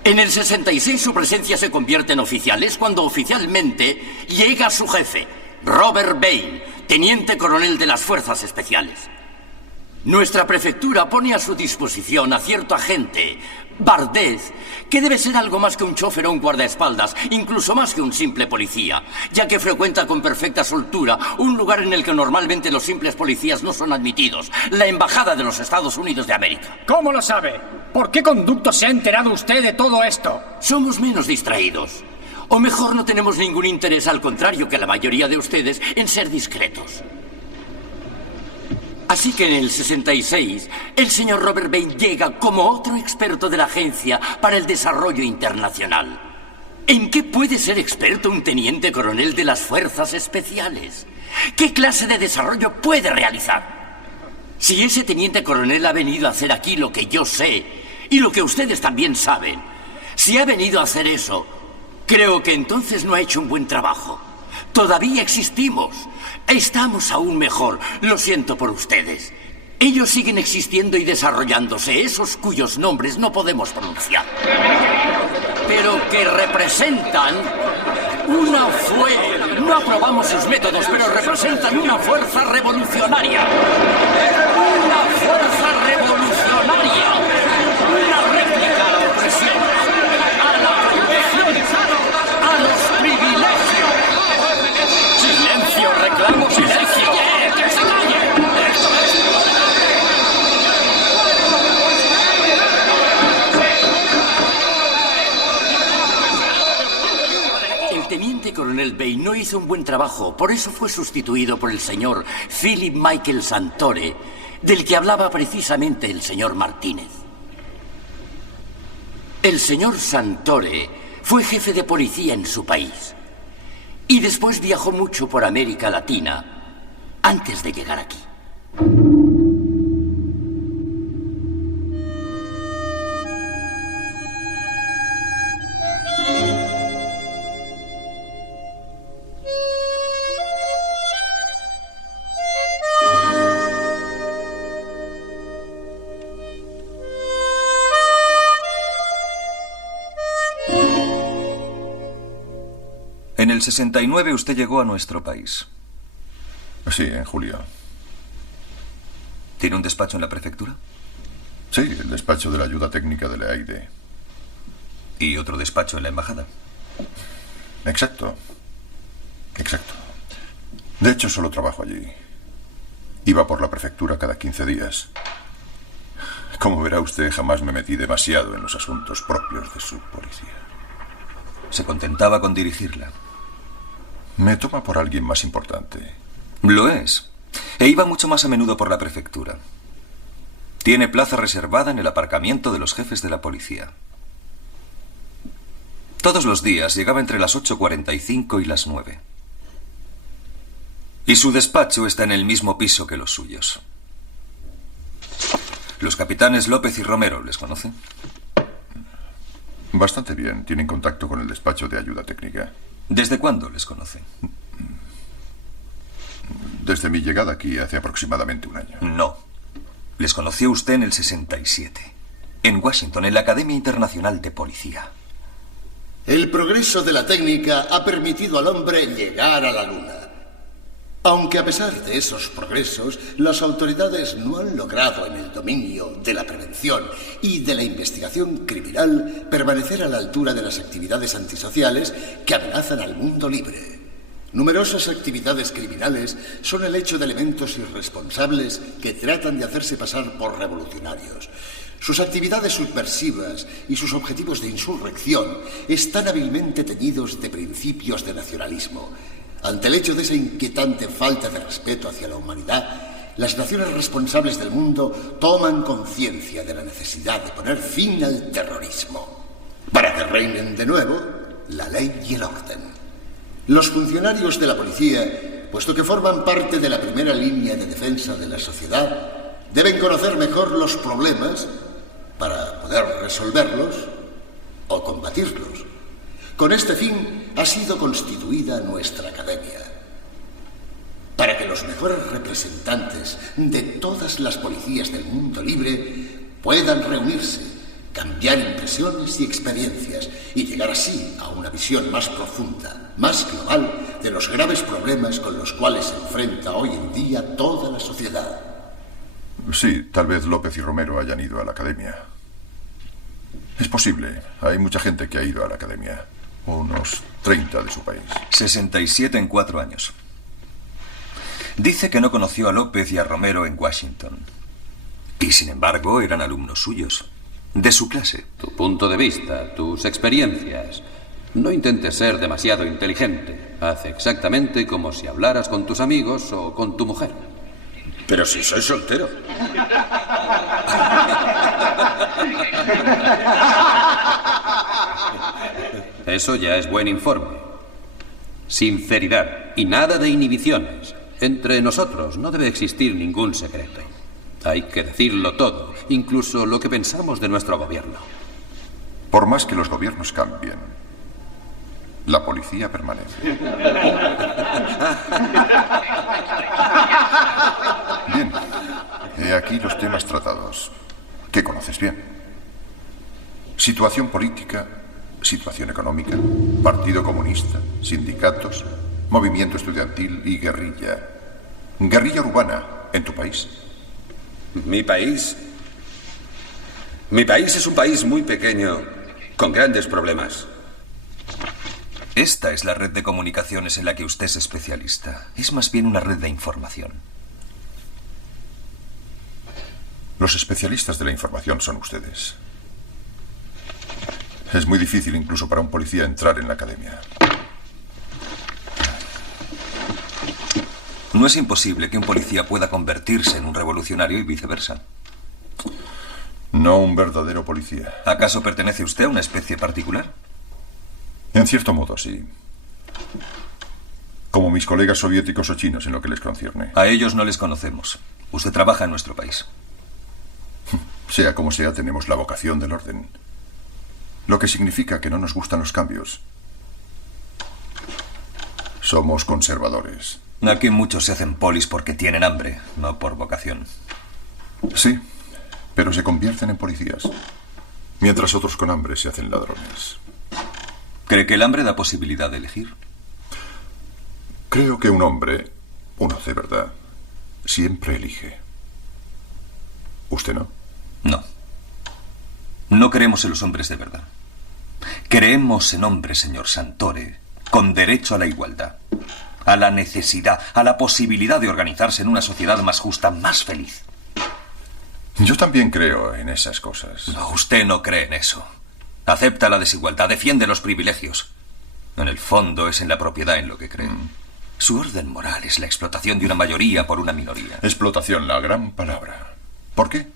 En el 66 su presencia se convierte en oficial. Es cuando oficialmente llega su jefe, Robert Bain, teniente coronel de las Fuerzas Especiales. Nuestra prefectura pone a su disposición a cierto agente, Bardez, que debe ser algo más que un chofer o un guardaespaldas, incluso más que un simple policía, ya que frecuenta con perfecta soltura un lugar en el que normalmente los simples policías no son admitidos, la Embajada de los Estados Unidos de América. ¿Cómo lo sabe? ¿Por qué conducto se ha enterado usted de todo esto? Somos menos distraídos. O mejor, no tenemos ningún interés, al contrario que la mayoría de ustedes, en ser discretos. Así que en el 66, el señor Robert Bain llega como otro experto de la Agencia para el Desarrollo Internacional. ¿En qué puede ser experto un teniente coronel de las Fuerzas Especiales? ¿Qué clase de desarrollo puede realizar? Si ese teniente coronel ha venido a hacer aquí lo que yo sé, y lo que ustedes también saben, si ha venido a hacer eso, creo que entonces no ha hecho un buen trabajo. Todavía existimos. Estamos aún mejor. Lo siento por ustedes. Ellos siguen existiendo y desarrollándose, esos cuyos nombres no podemos pronunciar. Pero que representan una fuerza. No aprobamos sus métodos, pero representan una fuerza revolucionaria. Una fuerza revolucionaria. Una réplica a la opresión, a la prohibición, a los privilegios. ¡Silencio! ¡Reclamo silencio! ¡Que se calle! El teniente coronel Bain no hizo un buen trabajo, por eso fue sustituido por el señor Philip Michael Santore, del que hablaba precisamente el señor Martínez. El señor Santore fue jefe de policía en su país. Y después viajó mucho por América Latina antes de llegar aquí. En el 69 usted llegó a nuestro país. Sí, en julio. ¿Tiene un despacho en la prefectura? Sí, el despacho de la ayuda técnica de la AIDE. ¿Y otro despacho en la embajada? Exacto. Exacto. De hecho, solo trabajo allí. Iba por la prefectura cada 15 días. Como verá usted, jamás me metí demasiado en los asuntos propios de su policía. ¿Se contentaba con dirigirla? Me toma por alguien más importante. Lo es. E iba mucho más a menudo por la prefectura. Tiene plaza reservada en el aparcamiento de los jefes de la policía. Todos los días llegaba entre las 8:45 y las 9. Y su despacho está en el mismo piso que los suyos. Los capitanes López y Romero, ¿les conocen? Bastante bien. Tienen contacto con el despacho de ayuda técnica. ¿Desde cuándo les conocen? Desde mi llegada aquí hace aproximadamente un año. No. Les conoció usted en el 67. En Washington, en la Academia Internacional de Policía. El progreso de la técnica ha permitido al hombre llegar a la Luna. Aunque a pesar de esos progresos, las autoridades no han logrado en el dominio de la prevención y de la investigación criminal permanecer a la altura de las actividades antisociales que amenazan al mundo libre. Numerosas actividades criminales son el hecho de elementos irresponsables que tratan de hacerse pasar por revolucionarios. Sus actividades subversivas y sus objetivos de insurrección están hábilmente teñidos de principios de nacionalismo. Ante el hecho de esa inquietante falta de respeto hacia la humanidad, las naciones responsables del mundo toman conciencia de la necesidad de poner fin al terrorismo, para que reinen de nuevo la ley y el orden. Los funcionarios de la policía, puesto que forman parte de la primera línea de defensa de la sociedad, deben conocer mejor los problemas para poder resolverlos o combatirlos. Con este fin ha sido constituida nuestra academia, para que los mejores representantes de todas las policías del mundo libre puedan reunirse, cambiar impresiones y experiencias y llegar así a una visión más profunda, más global de los graves problemas con los cuales se enfrenta hoy en día toda la sociedad. Sí, tal vez López y Romero hayan ido a la academia. Es posible. Hay mucha gente que ha ido a la academia. Unos 30 de su país. 67 en 4 años. Dice que no conoció a López y a Romero en Washington. Y sin embargo eran alumnos suyos. De su clase. Tu punto de vista, tus experiencias. No intentes ser demasiado inteligente. Haz exactamente como si hablaras con tus amigos o con tu mujer. Pero si soy soltero. Eso ya es buen informe. Sinceridad y nada de inhibiciones. Entre nosotros no debe existir ningún secreto. Hay que decirlo todo, incluso lo que pensamos de nuestro gobierno. Por más que los gobiernos cambien, la policía permanece. Bien, he aquí los temas tratados, que conoces bien. Situación política, situación económica, Partido Comunista, sindicatos, movimiento estudiantil y guerrilla. Guerrilla urbana en tu país. Mi país es un país muy pequeño, con grandes problemas. Esta es la red de comunicaciones en la que usted es especialista. Es más bien una red de información. Los especialistas de la información son ustedes. Es muy difícil incluso para un policía entrar en la academia. No es imposible que un policía pueda convertirse en un revolucionario y viceversa. No un verdadero policía. ¿Acaso pertenece usted a una especie particular? En cierto modo, sí. Como mis colegas soviéticos o chinos en lo que les concierne. A ellos no les conocemos. Usted trabaja en nuestro país. Sea como sea, tenemos la vocación del orden. Lo que significa que no nos gustan los cambios. Somos conservadores. Aquí muchos se hacen polis porque tienen hambre, no por vocación. Sí, pero se convierten en policías. Mientras otros con hambre se hacen ladrones. ¿Cree que el hambre da posibilidad de elegir? Creo que un hombre, uno de verdad, siempre elige. ¿Usted no? No. No creemos en los hombres de verdad. Creemos en hombres, señor Santore, con derecho a la igualdad, a la necesidad, a la posibilidad de organizarse en una sociedad más justa, más feliz. Yo también creo en esas cosas. No, usted no cree en eso. Acepta la desigualdad, defiende los privilegios. En el fondo es en la propiedad en lo que cree. Su orden moral es la explotación de una mayoría por una minoría. Explotación, la gran palabra. ¿Por qué?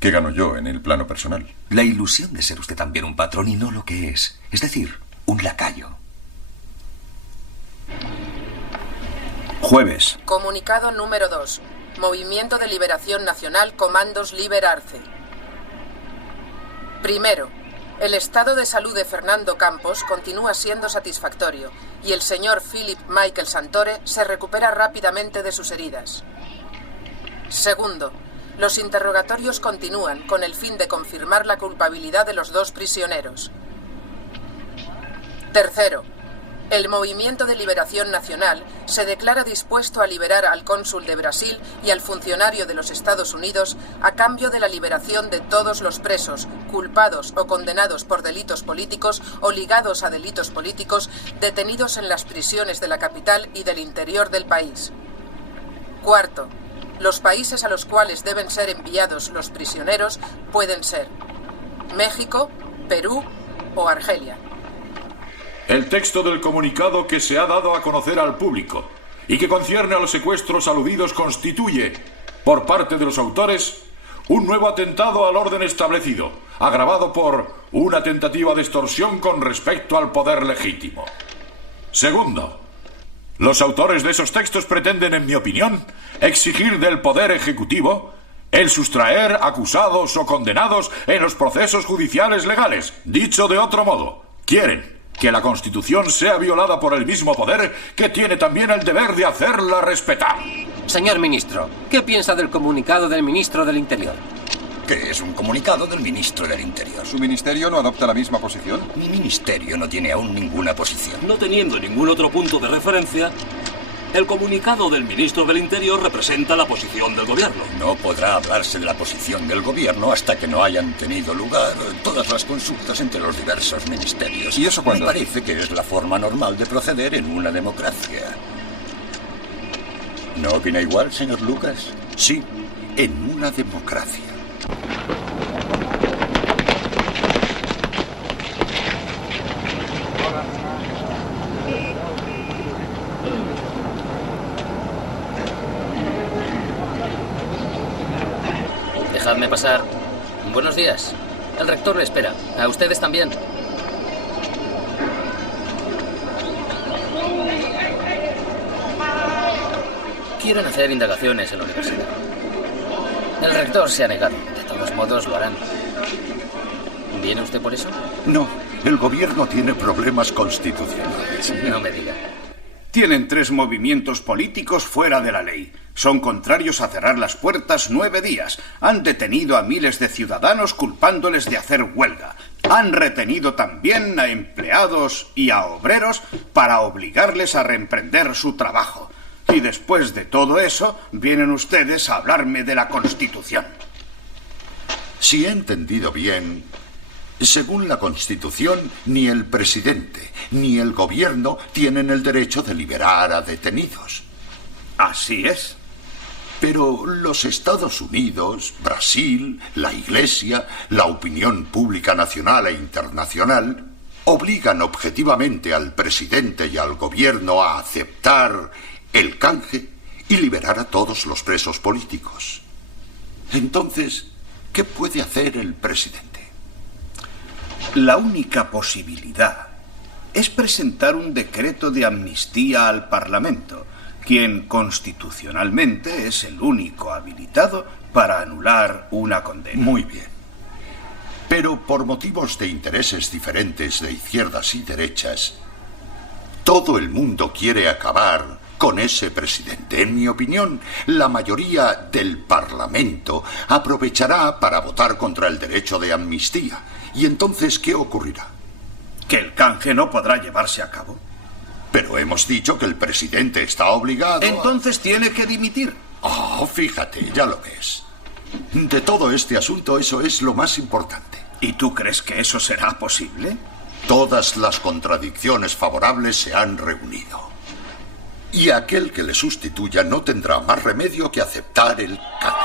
¿Qué gano yo en el plano personal? La ilusión de ser usted también un patrón y no lo que es decir, un lacayo. Jueves. Comunicado número 2. Movimiento de Liberación Nacional, Comandos Liber Arce. Primero, el estado de salud de Fernando Campos continúa siendo satisfactorio y el señor Philip Michael Santore se recupera rápidamente de sus heridas. Segundo, los interrogatorios continúan con el fin de confirmar la culpabilidad de los 2 prisioneros. Tercero, el Movimiento de Liberación Nacional se declara dispuesto a liberar al cónsul de Brasil y al funcionario de los Estados Unidos a cambio de la liberación de todos los presos, culpados o condenados por delitos políticos o ligados a delitos políticos, detenidos en las prisiones de la capital y del interior del país. Cuarto, los países a los cuales deben ser enviados los prisioneros pueden ser México, Perú o Argelia. El texto del comunicado que se ha dado a conocer al público y que concierne a los secuestros aludidos constituye, por parte de los autores, un nuevo atentado al orden establecido, agravado por una tentativa de extorsión con respecto al poder legítimo. Segundo, los autores de esos textos pretenden, en mi opinión, exigir del Poder Ejecutivo el sustraer acusados o condenados en los procesos judiciales legales. Dicho de otro modo, quieren que la Constitución sea violada por el mismo poder que tiene también el deber de hacerla respetar. Señor ministro, ¿qué piensa del comunicado del ministro del Interior? ¿Qué es un comunicado del ministro del Interior? ¿Su ministerio no adopta la misma posición? Mi ministerio no tiene aún ninguna posición. No teniendo ningún otro punto de referencia, el comunicado del ministro del Interior representa la posición del gobierno. No podrá hablarse de la posición del gobierno hasta que no hayan tenido lugar todas las consultas entre los diversos ministerios. ¿Y eso cuándo? Me parece que es la forma normal de proceder en una democracia. ¿No opina igual, señor Lucas? Sí, en una democracia. Dejadme pasar. Buenos días. El rector le espera. A ustedes también. Quieren hacer indagaciones en la universidad. El rector se ha negado. De todos modos lo harán. ¿Viene usted por eso? No, el gobierno tiene problemas constitucionales. No me diga. Tienen 3 movimientos políticos fuera de la ley. Son contrarios a cerrar las puertas 9 días. Han detenido a miles de ciudadanos culpándoles de hacer huelga. Han retenido también a empleados y a obreros para obligarles a reemprender su trabajo. Y después de todo eso, vienen ustedes a hablarme de la Constitución. Si he entendido bien, según la Constitución, ni el presidente ni el gobierno tienen el derecho de liberar a detenidos. Así es. Pero los Estados Unidos, Brasil, la Iglesia, la opinión pública nacional e internacional obligan objetivamente al presidente y al gobierno a aceptar el canje y liberar a todos los presos políticos. Entonces, ¿qué puede hacer el presidente? La única posibilidad es presentar un decreto de amnistía al Parlamento, quien constitucionalmente es el único habilitado para anular una condena. Muy bien. Pero por motivos de intereses diferentes de izquierdas y derechas, todo el mundo quiere acabar con ese presidente. En mi opinión, la mayoría del Parlamento aprovechará para votar contra el derecho de amnistía. ¿Y entonces qué ocurrirá? ¿Que el canje no podrá llevarse a cabo? Pero hemos dicho que el presidente está obligado Entonces tiene que dimitir. Oh, fíjate, ya lo ves. De todo este asunto, eso es lo más importante. ¿Y tú crees que eso será posible? Todas las contradicciones favorables se han reunido. Y aquel que le sustituya no tendrá más remedio que aceptar el canje.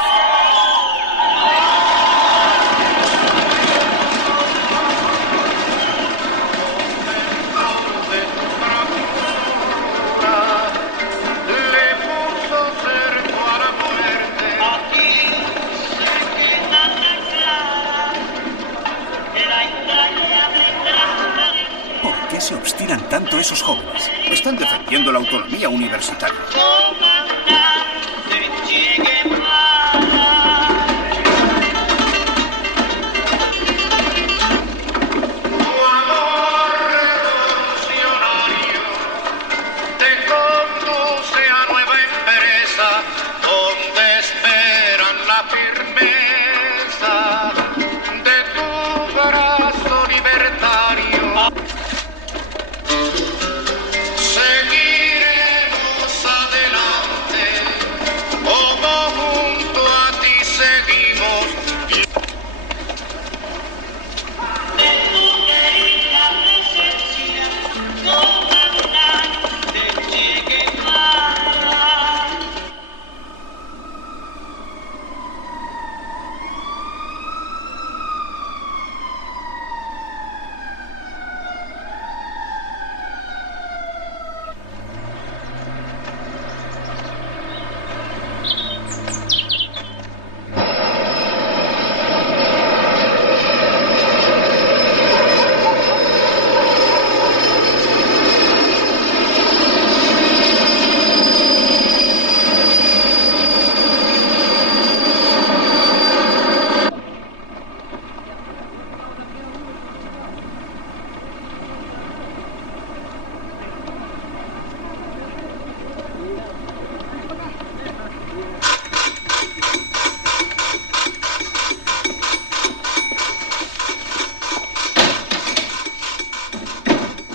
esos jóvenes. Están defendiendo la autonomía universitaria.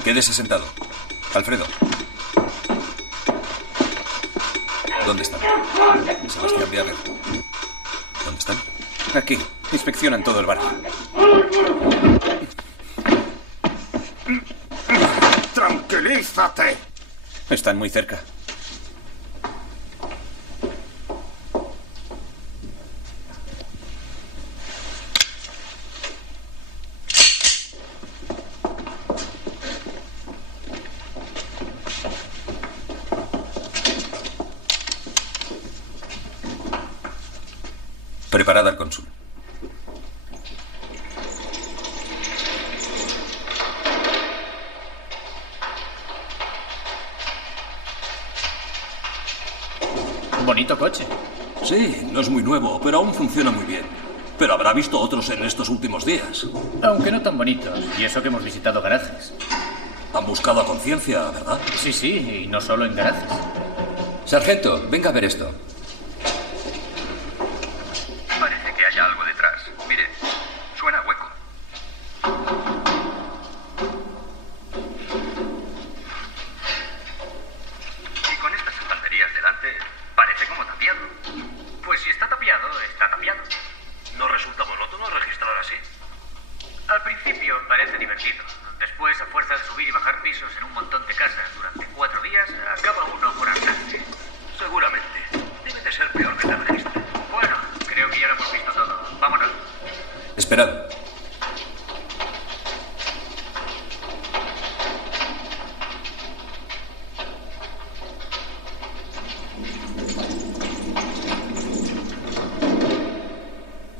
Quédese sentado. Alfredo. ¿Dónde están? Sebastián Viager. ¿Dónde están? Aquí. Inspeccionan todo el barrio. ¡Tranquilízate! Están muy cerca. Preparad al cónsul. Bonito coche. Sí, no es muy nuevo, pero aún funciona muy bien. Pero habrá visto otros en estos últimos días. Aunque no tan bonitos, y eso que hemos visitado garajes. Han buscado a conciencia, ¿verdad? Sí, sí, y no solo en garajes. Sargento, venga a ver esto. Parece que haya algo detrás. Mire, suena hueco. Y con estas estanterías delante, parece como tapiado. Pues si está tapiado, está tapiado. ¿No resulta monótono registrar así? Al principio parece divertido. Después, a fuerza de subir y bajar pisos en un montón de casas durante 4 días, acaba uno por hartarse. Seguramente. Debe de ser peor que el registro. Bueno, creo que ya lo hemos visto todo. Vámonos. Esperad.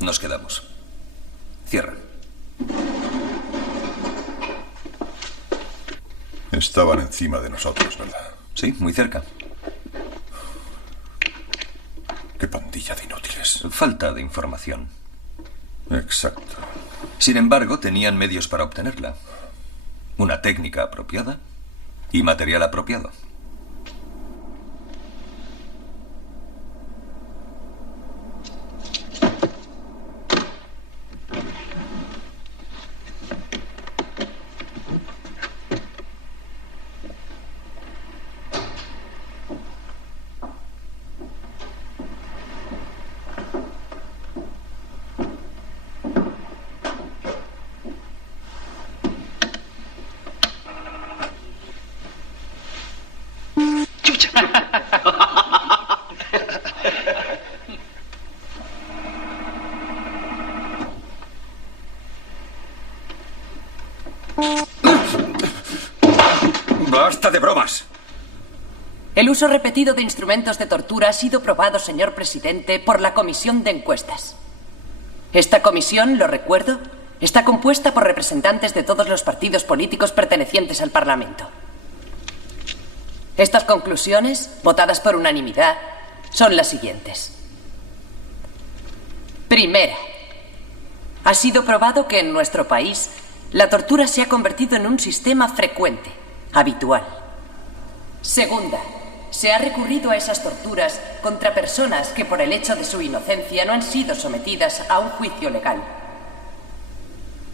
Nos quedamos. Cierra. Estaban encima de nosotros, ¿verdad? Sí, muy cerca. Qué pandilla de inútiles. Falta de información. Exacto. Sin embargo, tenían medios para obtenerla. Una técnica apropiada y material apropiado. ¡Basta de bromas! El uso repetido de instrumentos de tortura ha sido probado, señor presidente, por la Comisión de Encuestas. Esta comisión, lo recuerdo, está compuesta por representantes de todos los partidos políticos pertenecientes al Parlamento. Estas conclusiones, votadas por unanimidad, son las siguientes. Primera, ha sido probado que en nuestro país la tortura se ha convertido en un sistema frecuente, habitual. Segunda, se ha recurrido a esas torturas contra personas que por el hecho de su inocencia no han sido sometidas a un juicio legal.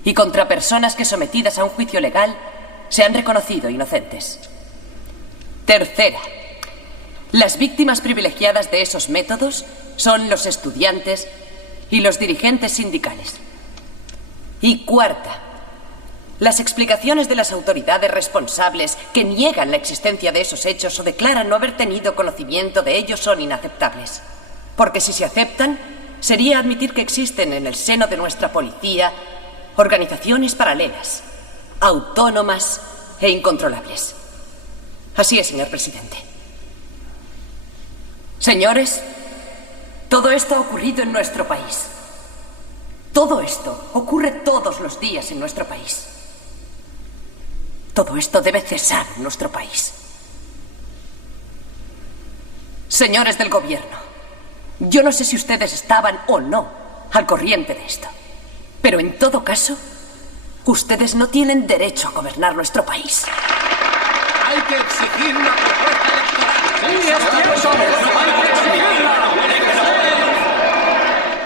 Y contra personas que sometidas a un juicio legal se han reconocido inocentes. Tercera, las víctimas privilegiadas de esos métodos son los estudiantes y los dirigentes sindicales. Y cuarta, las explicaciones de las autoridades responsables que niegan la existencia de esos hechos o declaran no haber tenido conocimiento de ellos son inaceptables. Porque si se aceptan, sería admitir que existen en el seno de nuestra policía organizaciones paralelas, autónomas e incontrolables. Así es, señor presidente. Señores, todo esto ha ocurrido en nuestro país. Todo esto ocurre todos los días en nuestro país. Todo esto debe cesar en nuestro país. Señores del gobierno, yo no sé si ustedes estaban o no al corriente de esto, pero en todo caso, ustedes no tienen derecho a gobernar nuestro país. Hay que exigir una propuesta electoral.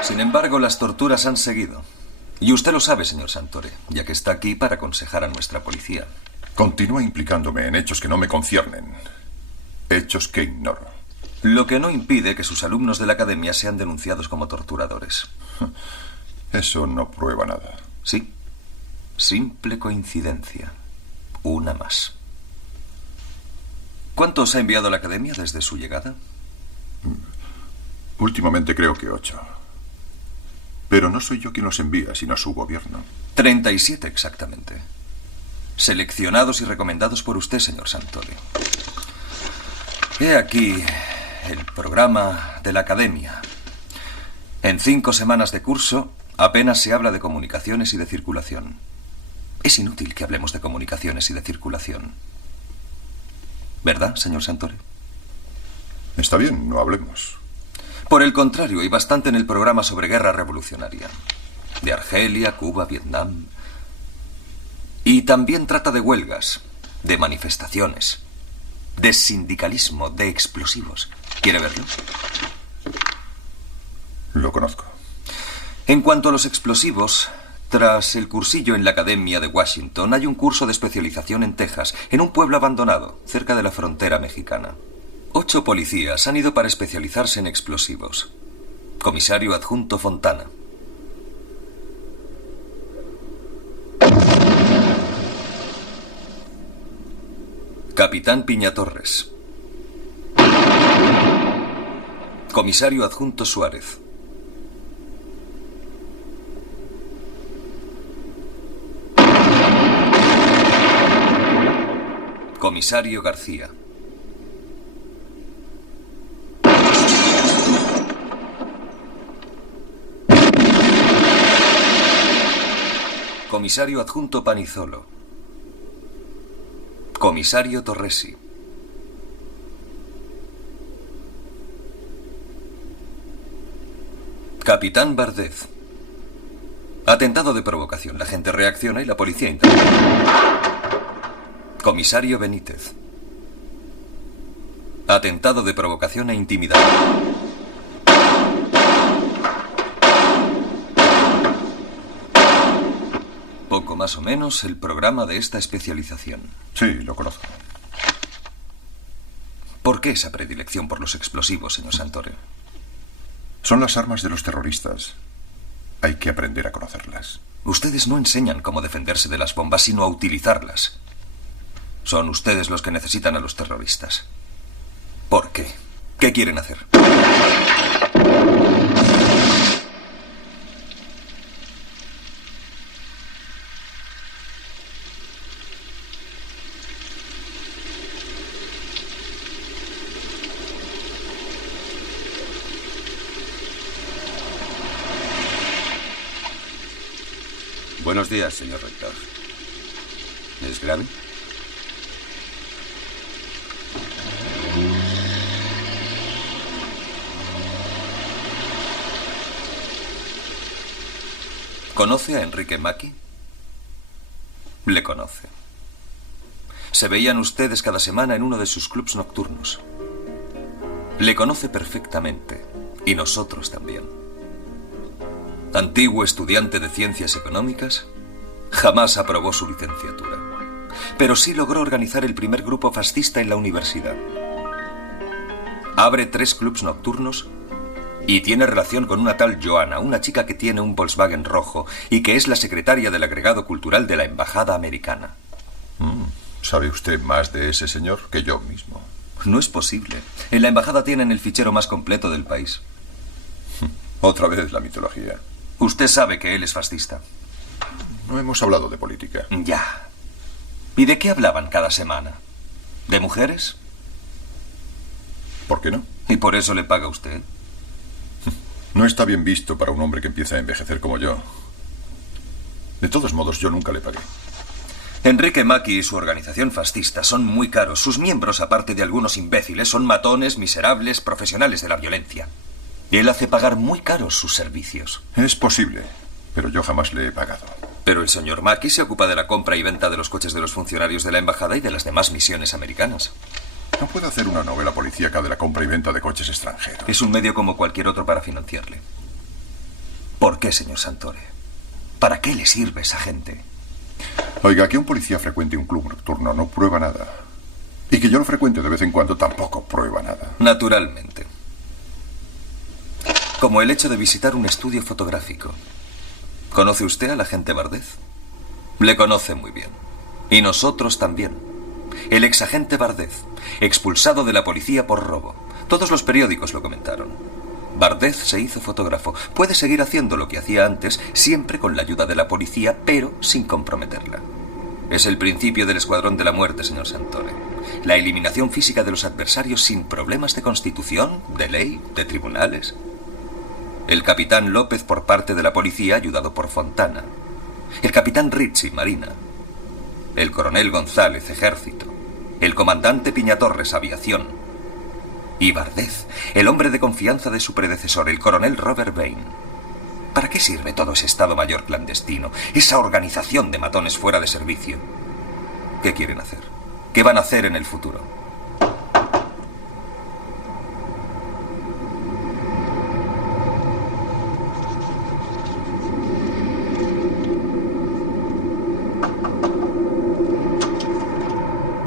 Sin embargo, las torturas han seguido. Y usted lo sabe, señor Santore, ya que está aquí para aconsejar a nuestra policía. Continúa implicándome en hechos que no me conciernen. Hechos que ignoro. Lo que no impide que sus alumnos de la academia sean denunciados como torturadores. Eso no prueba nada. Sí. Simple coincidencia. Una más. ¿Cuántos ha enviado a la academia desde su llegada? Últimamente creo que 8. Pero no soy yo quien los envía, sino su gobierno. 37 exactamente. Seleccionados y recomendados por usted, señor Santore. He aquí el programa de la academia. En 5 semanas de curso, apenas se habla de comunicaciones y de circulación. Es inútil que hablemos de comunicaciones y de circulación. ¿Verdad, señor Santore? Está bien, no hablemos. Por el contrario, hay bastante en el programa sobre guerra revolucionaria. De Argelia, Cuba, Vietnam. Y también trata de huelgas, de manifestaciones, de sindicalismo, de explosivos. ¿Quiere verlo? Lo conozco. En cuanto a los explosivos, tras el cursillo en la Academia de Washington, hay un curso de especialización en Texas, en un pueblo abandonado, cerca de la frontera mexicana. 8 policías han ido para especializarse en explosivos. Comisario adjunto Fontana. Capitán Piñatorres. Comisario adjunto Suárez. Comisario García. Comisario adjunto Panizolo. Comisario Torresi. Capitán Bardez. Atentado de provocación. La gente reacciona y la policía interviene. Comisario Benítez. Atentado de provocación e intimidación. Poco más o menos el programa de esta especialización. Sí, lo conozco. ¿Por qué esa predilección por los explosivos, señor Santore? Son las armas de los terroristas. Hay que aprender a conocerlas. Ustedes no enseñan cómo defenderse de las bombas, sino a utilizarlas. Son ustedes los que necesitan a los terroristas. ¿Por qué? ¿Qué quieren hacer? Buenos días, señor rector. ¿Es grave? ¿Conoce a Enrique Macchi? Le conoce. Se veían ustedes cada semana en uno de sus clubs nocturnos. Le conoce perfectamente, y nosotros también. Antiguo estudiante de Ciencias Económicas, jamás aprobó su licenciatura, pero sí logró organizar el primer grupo fascista en la universidad. Abre 3 clubs nocturnos y tiene relación con una tal Johanna, una chica que tiene un Volkswagen rojo y que es la secretaria del agregado cultural de la Embajada Americana. ¿Sabe usted más de ese señor que yo mismo? No es posible. En la embajada tienen el fichero más completo del país. Otra vez la mitología. Usted sabe que él es fascista. No hemos hablado de política. Ya. ¿Y de qué hablaban cada semana? ¿De mujeres? ¿Por qué no? ¿Y por eso le paga usted? No está bien visto para un hombre que empieza a envejecer como yo. De todos modos, yo nunca le pagué. Enrique Macchi y su organización fascista son muy caros. Sus miembros, aparte de algunos imbéciles, son matones, miserables, profesionales de la violencia. Y él hace pagar muy caros sus servicios. Es posible, pero yo jamás le he pagado. Pero el señor Macchi se ocupa de la compra y venta de los coches de los funcionarios de la embajada y de las demás misiones americanas. No puedo hacer una novela policíaca de la compra y venta de coches extranjeros. Es un medio como cualquier otro para financiarle. ¿Por qué, señor Santore? ¿Para qué le sirve esa gente? Oiga, que un policía frecuente un club nocturno no prueba nada. Y que yo lo frecuente de vez en cuando tampoco prueba nada. Naturalmente. Como el hecho de visitar un estudio fotográfico. ¿Conoce usted al agente Bardez? Le conoce muy bien. Y nosotros también. El exagente Bardez, expulsado de la policía por robo. Todos los periódicos lo comentaron. Bardez se hizo fotógrafo. Puede seguir haciendo lo que hacía antes, siempre con la ayuda de la policía, pero sin comprometerla. Es el principio del escuadrón de la muerte, señor Santore. La eliminación física de los adversarios sin problemas de constitución, de ley, de tribunales. El capitán López por parte de la policía, ayudado por Fontana. El capitán Rizzi, Marina. El coronel González, Ejército. El comandante Piñatorres, Aviación. Y Bardez, el hombre de confianza de su predecesor, el coronel Robert Bain. ¿Para qué sirve todo ese Estado Mayor clandestino? Esa organización de matones fuera de servicio. ¿Qué quieren hacer? ¿Qué van a hacer en el futuro?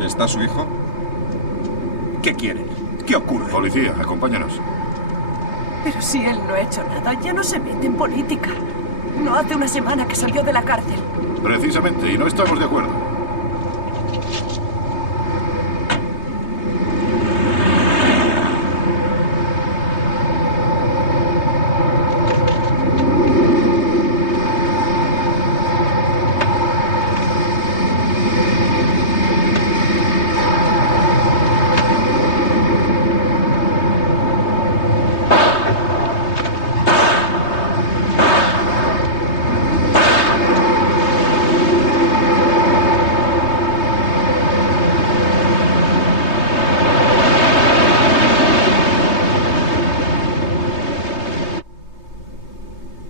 ¿Está su hijo? ¿Qué quieren? ¿Qué ocurre? Policía, acompáñanos. Pero si él no ha hecho nada, ya no se mete en política. No hace una semana que salió de la cárcel. Precisamente, y no estamos de acuerdo.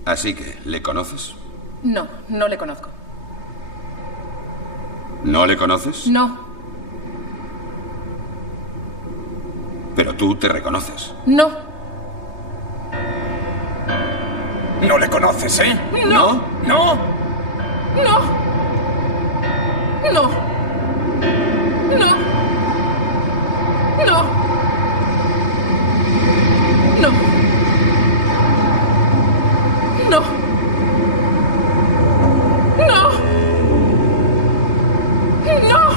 Así que, ¿le conoces? No, no le conozco. ¿No le conoces? No. Pero tú te reconoces. No. No le conoces, ¿eh? No. ¿No? No. No. No. No. No. No. No. No.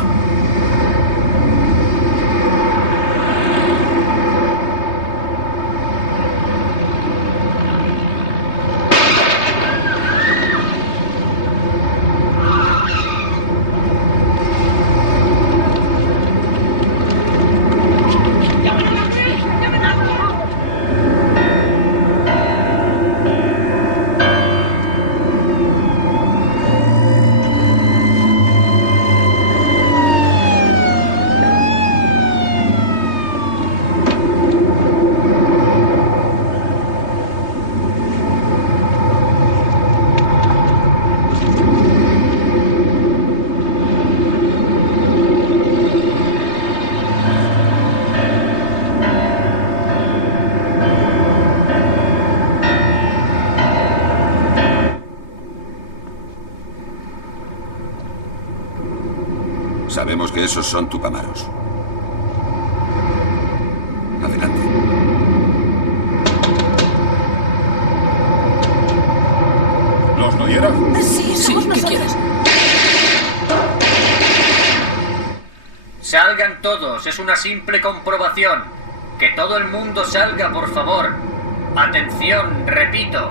Sabemos que esos son tupamaros. Adelante. ¿Los Nodiera? Sí, somos ¿qué nosotros. quieres? Salgan todos, es una simple comprobación. Que todo el mundo salga, por favor. Atención, repito.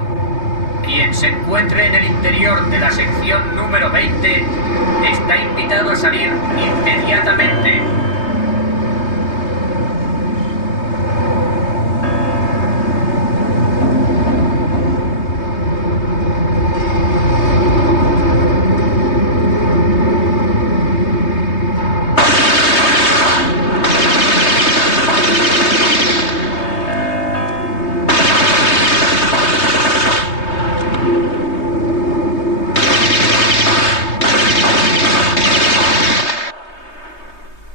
Quien se encuentre en el interior de la sección número 20 está invitado a salir inmediatamente.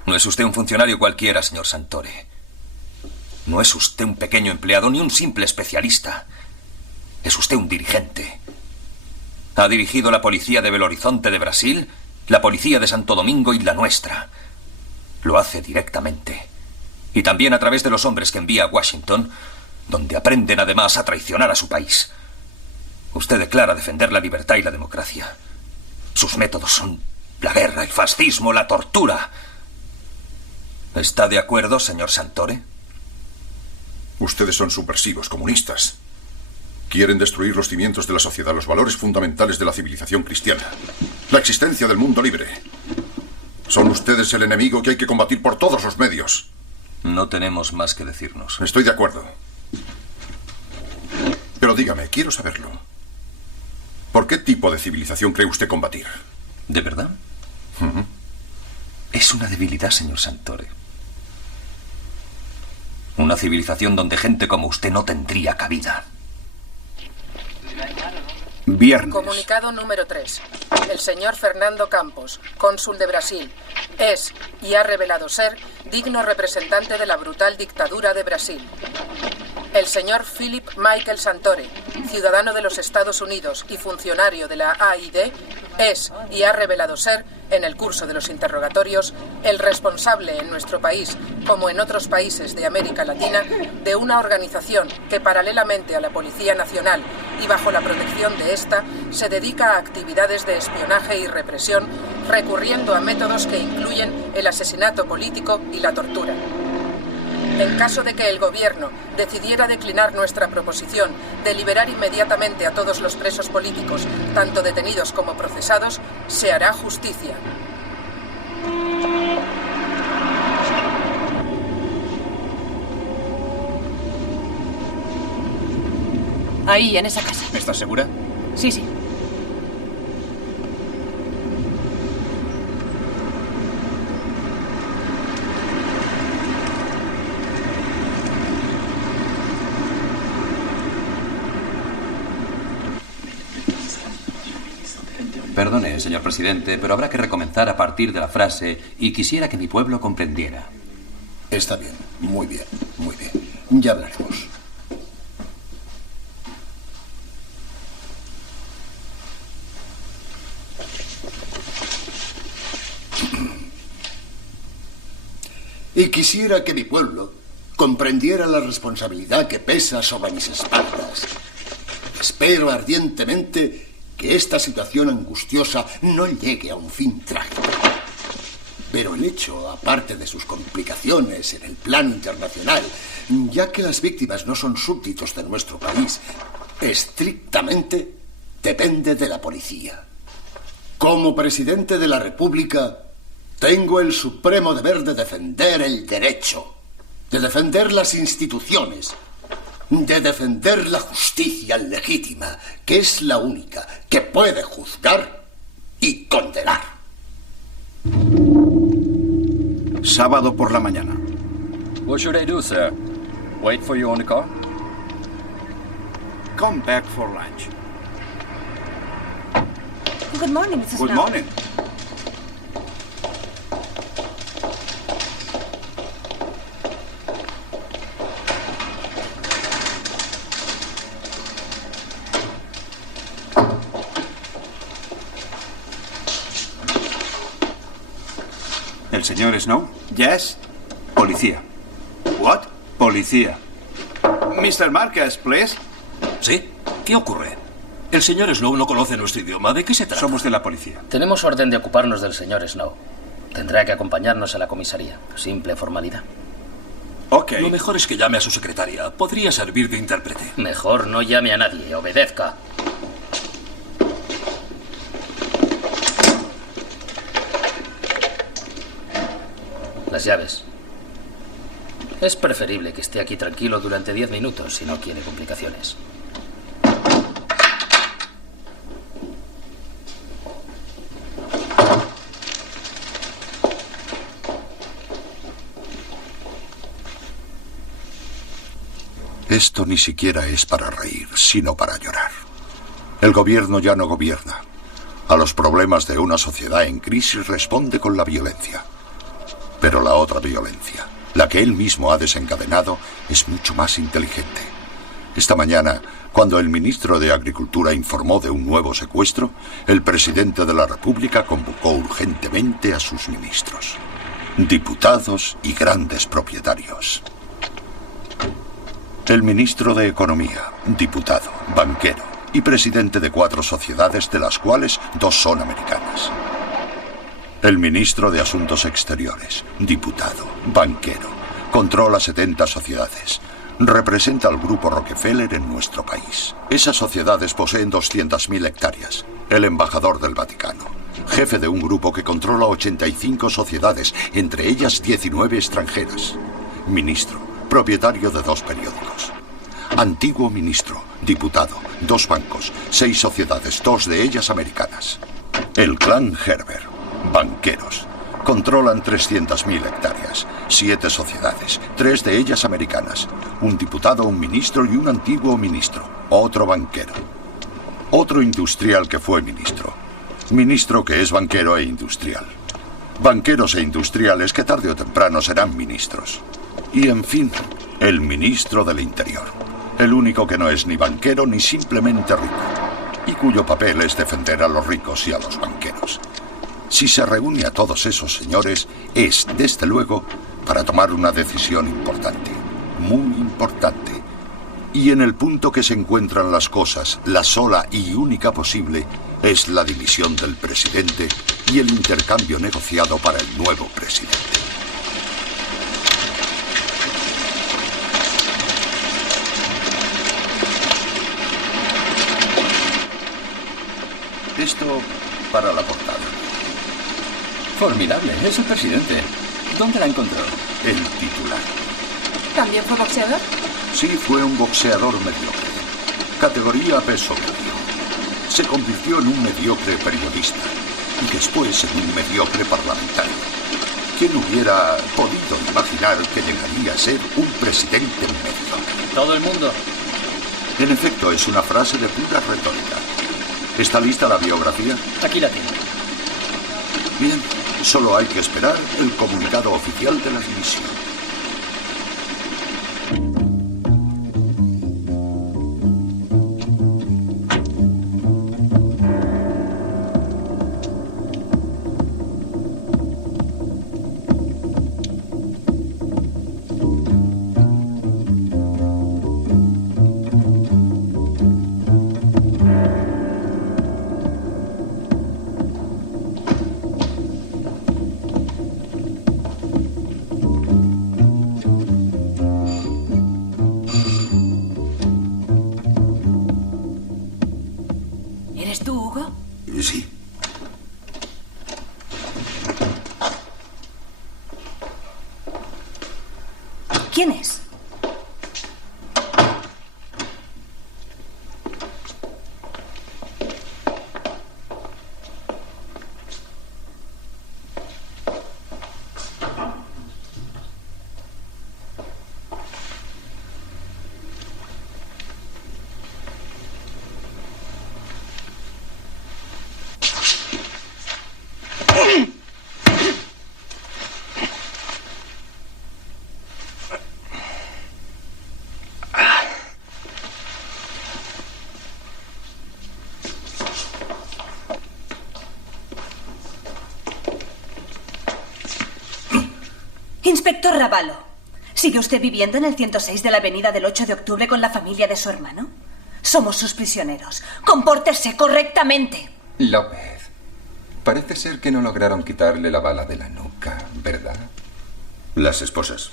No es usted un funcionario cualquiera, señor Santore. No es usted un pequeño empleado ni un simple especialista. Es usted un dirigente. Ha dirigido la policía de Belo Horizonte de Brasil, la policía de Santo Domingo y la nuestra. Lo hace directamente. Y también a través de los hombres que envía a Washington, donde aprenden además a traicionar a su país. Usted declara defender la libertad y la democracia. Sus métodos son la guerra, el fascismo, la tortura. ¿Está de acuerdo, señor Santore? Ustedes son subversivos, comunistas. Quieren destruir los cimientos de la sociedad, los valores fundamentales de la civilización cristiana, la existencia del mundo libre. Son ustedes el enemigo que hay que combatir por todos los medios. No tenemos más que decirnos. Estoy de acuerdo. Pero dígame, quiero saberlo. ¿Por qué tipo de civilización cree usted combatir? ¿De verdad? Es una debilidad, señor Santore. Una civilización donde gente como usted no tendría cabida. Viernes. Comunicado número 3. El señor Fernando Campos, cónsul de Brasil, es y ha revelado ser digno representante de la brutal dictadura de Brasil. El señor Philip Michael Santore, ciudadano de los Estados Unidos y funcionario de la AID, es y ha revelado ser, en el curso de los interrogatorios, el responsable en nuestro país, como en otros países de América Latina, de una organización que, paralelamente a la Policía Nacional y bajo la protección de esta, se dedica a actividades de espionaje y represión, recurriendo a métodos que incluyen el asesinato político y la tortura. En caso de que el gobierno decidiera declinar nuestra proposición de liberar inmediatamente a todos los presos políticos, tanto detenidos como procesados, se hará justicia. Ahí, en esa casa. ¿Estás segura? Sí, sí. Perdone, señor presidente, pero habrá que recomenzar a partir de la frase "y quisiera que mi pueblo comprendiera". Está bien, muy bien, muy bien. Ya hablaremos. Y quisiera que mi pueblo comprendiera la responsabilidad que pesa sobre mis espaldas. Espero ardientemente que esta situación angustiosa no llegue a un fin trágico. Pero el hecho, aparte de sus complicaciones en el plano internacional, ya que las víctimas no son súbditos de nuestro país, estrictamente depende de la policía. Como presidente de la República, tengo el supremo deber de defender el derecho, de defender las instituciones, de defender la justicia legítima, que es la única que puede juzgar y condenar. Sábado por la mañana. What should I do, sir? Wait for you on the car? Come back for lunch. Good morning, Mrs. Good Snow. morning. ¿El señor Snow? Yes. Policía. What? Policía. Mr. Marcus, please. ¿Sí? ¿Qué ocurre? El señor Snow no conoce nuestro idioma. ¿De qué se trata? Somos de la policía. Tenemos orden de ocuparnos del señor Snow. Tendrá que acompañarnos a la comisaría. Simple formalidad. Ok. Lo mejor es que llame a su secretaria. Podría servir de intérprete. Mejor no llame a nadie. Obedezca. Las llaves. Es preferible que esté aquí tranquilo durante 10 minutos si no quiere complicaciones. Esto ni siquiera es para reír, sino para llorar. El gobierno ya no gobierna. A los problemas de una sociedad en crisis responde con la violencia. Pero la otra violencia, la que él mismo ha desencadenado, es mucho más inteligente. Esta mañana, cuando el ministro de Agricultura informó de un nuevo secuestro, el presidente de la República convocó urgentemente a sus ministros, diputados y grandes propietarios. El ministro de Economía, diputado, banquero y presidente de 4 sociedades, de las cuales 2 son americanas. El ministro de Asuntos Exteriores, diputado, banquero, controla 70 sociedades. Representa al grupo Rockefeller en nuestro país. Esas sociedades poseen 200.000 hectáreas. El embajador del Vaticano, jefe de un grupo que controla 85 sociedades, entre ellas 19 extranjeras. Ministro, propietario de 2 periódicos. Antiguo ministro, diputado, 2 bancos, 6 sociedades, 2 de ellas americanas. El clan Herbert. Banqueros. Controlan 300.000 hectáreas, 7 sociedades, 3 de ellas americanas, un diputado, un ministro y un antiguo ministro, otro banquero. Otro industrial que fue ministro. Ministro que es banquero e industrial. Banqueros e industriales que tarde o temprano serán ministros. Y en fin, el ministro del Interior. El único que no es ni banquero ni simplemente rico, y cuyo papel es defender a los ricos y a los banqueros. Si se reúne a todos esos señores, es, desde luego, para tomar una decisión importante, muy importante. Y en el punto que se encuentran las cosas, la sola y única posible es la dimisión del presidente y el intercambio negociado para el nuevo presidente. Esto para la portada. Formidable, es el presidente. ¿Dónde la encontró? El titular. ¿También fue boxeador? Sí, fue un boxeador mediocre. Categoría peso medio. Se convirtió en un mediocre periodista y después en un mediocre parlamentario. ¿Quién hubiera podido imaginar que llegaría a ser un presidente mediocre? Todo el mundo. En efecto, es una frase de pura retórica. ¿Está lista la biografía? Aquí la tiene. Bien, solo hay que esperar el comunicado oficial de la dimisión. Sí. ¿Quién es? Inspector Ravalo, ¿sigue usted viviendo en el 106 de la avenida del 8 de octubre con la familia de su hermano? Somos sus prisioneros. ¡Compórtese correctamente! López, parece ser que no lograron quitarle la bala de la nuca, ¿verdad? Las esposas.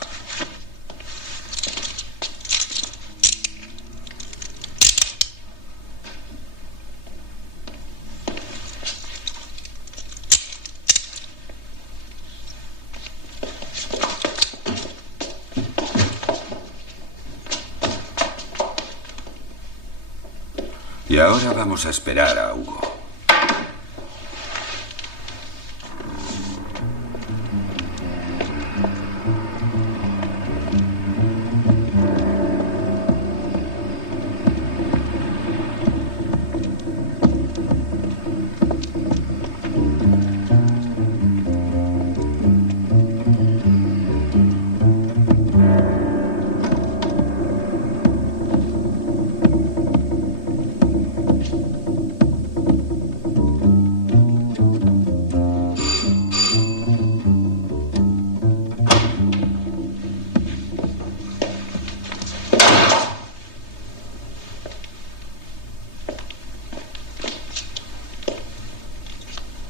Y ahora vamos a esperar a Hugo.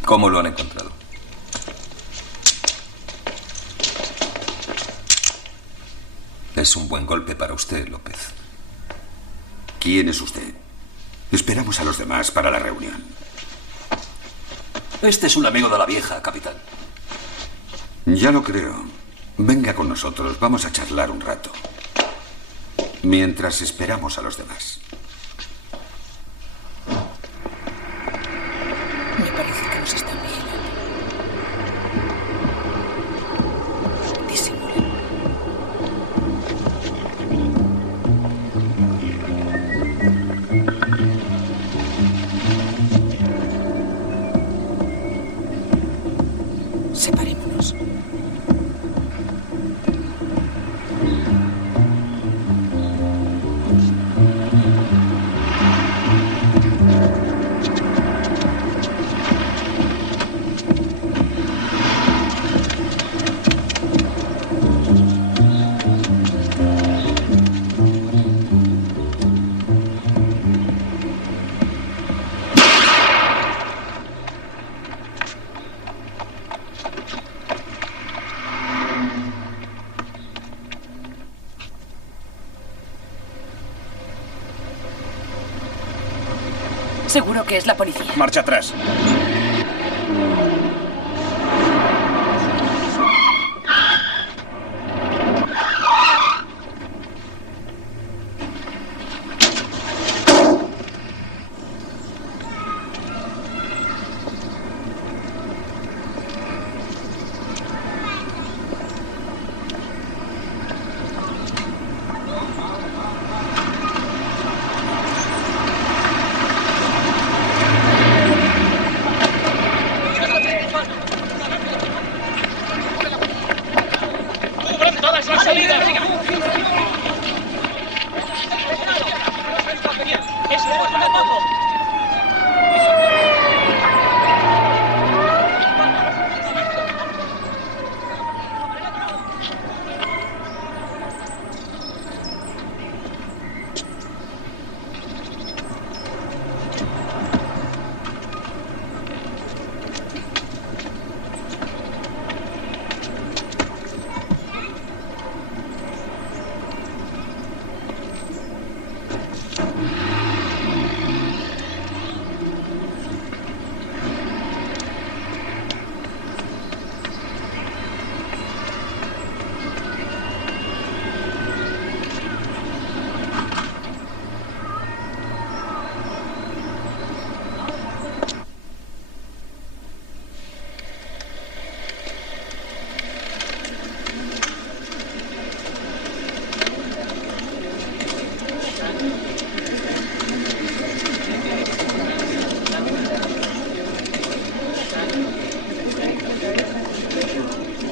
¿Cómo lo han encontrado? Es un buen golpe para usted, López. ¿Quién es usted? Esperamos a los demás para la reunión. Este es un amigo de la vieja, capitán. Ya lo creo. Venga con nosotros, vamos a charlar un rato. Mientras esperamos a los demás. Me parece que nos están vigilando. Disimulen. Separémonos. Seguro que es la policía. Marcha atrás.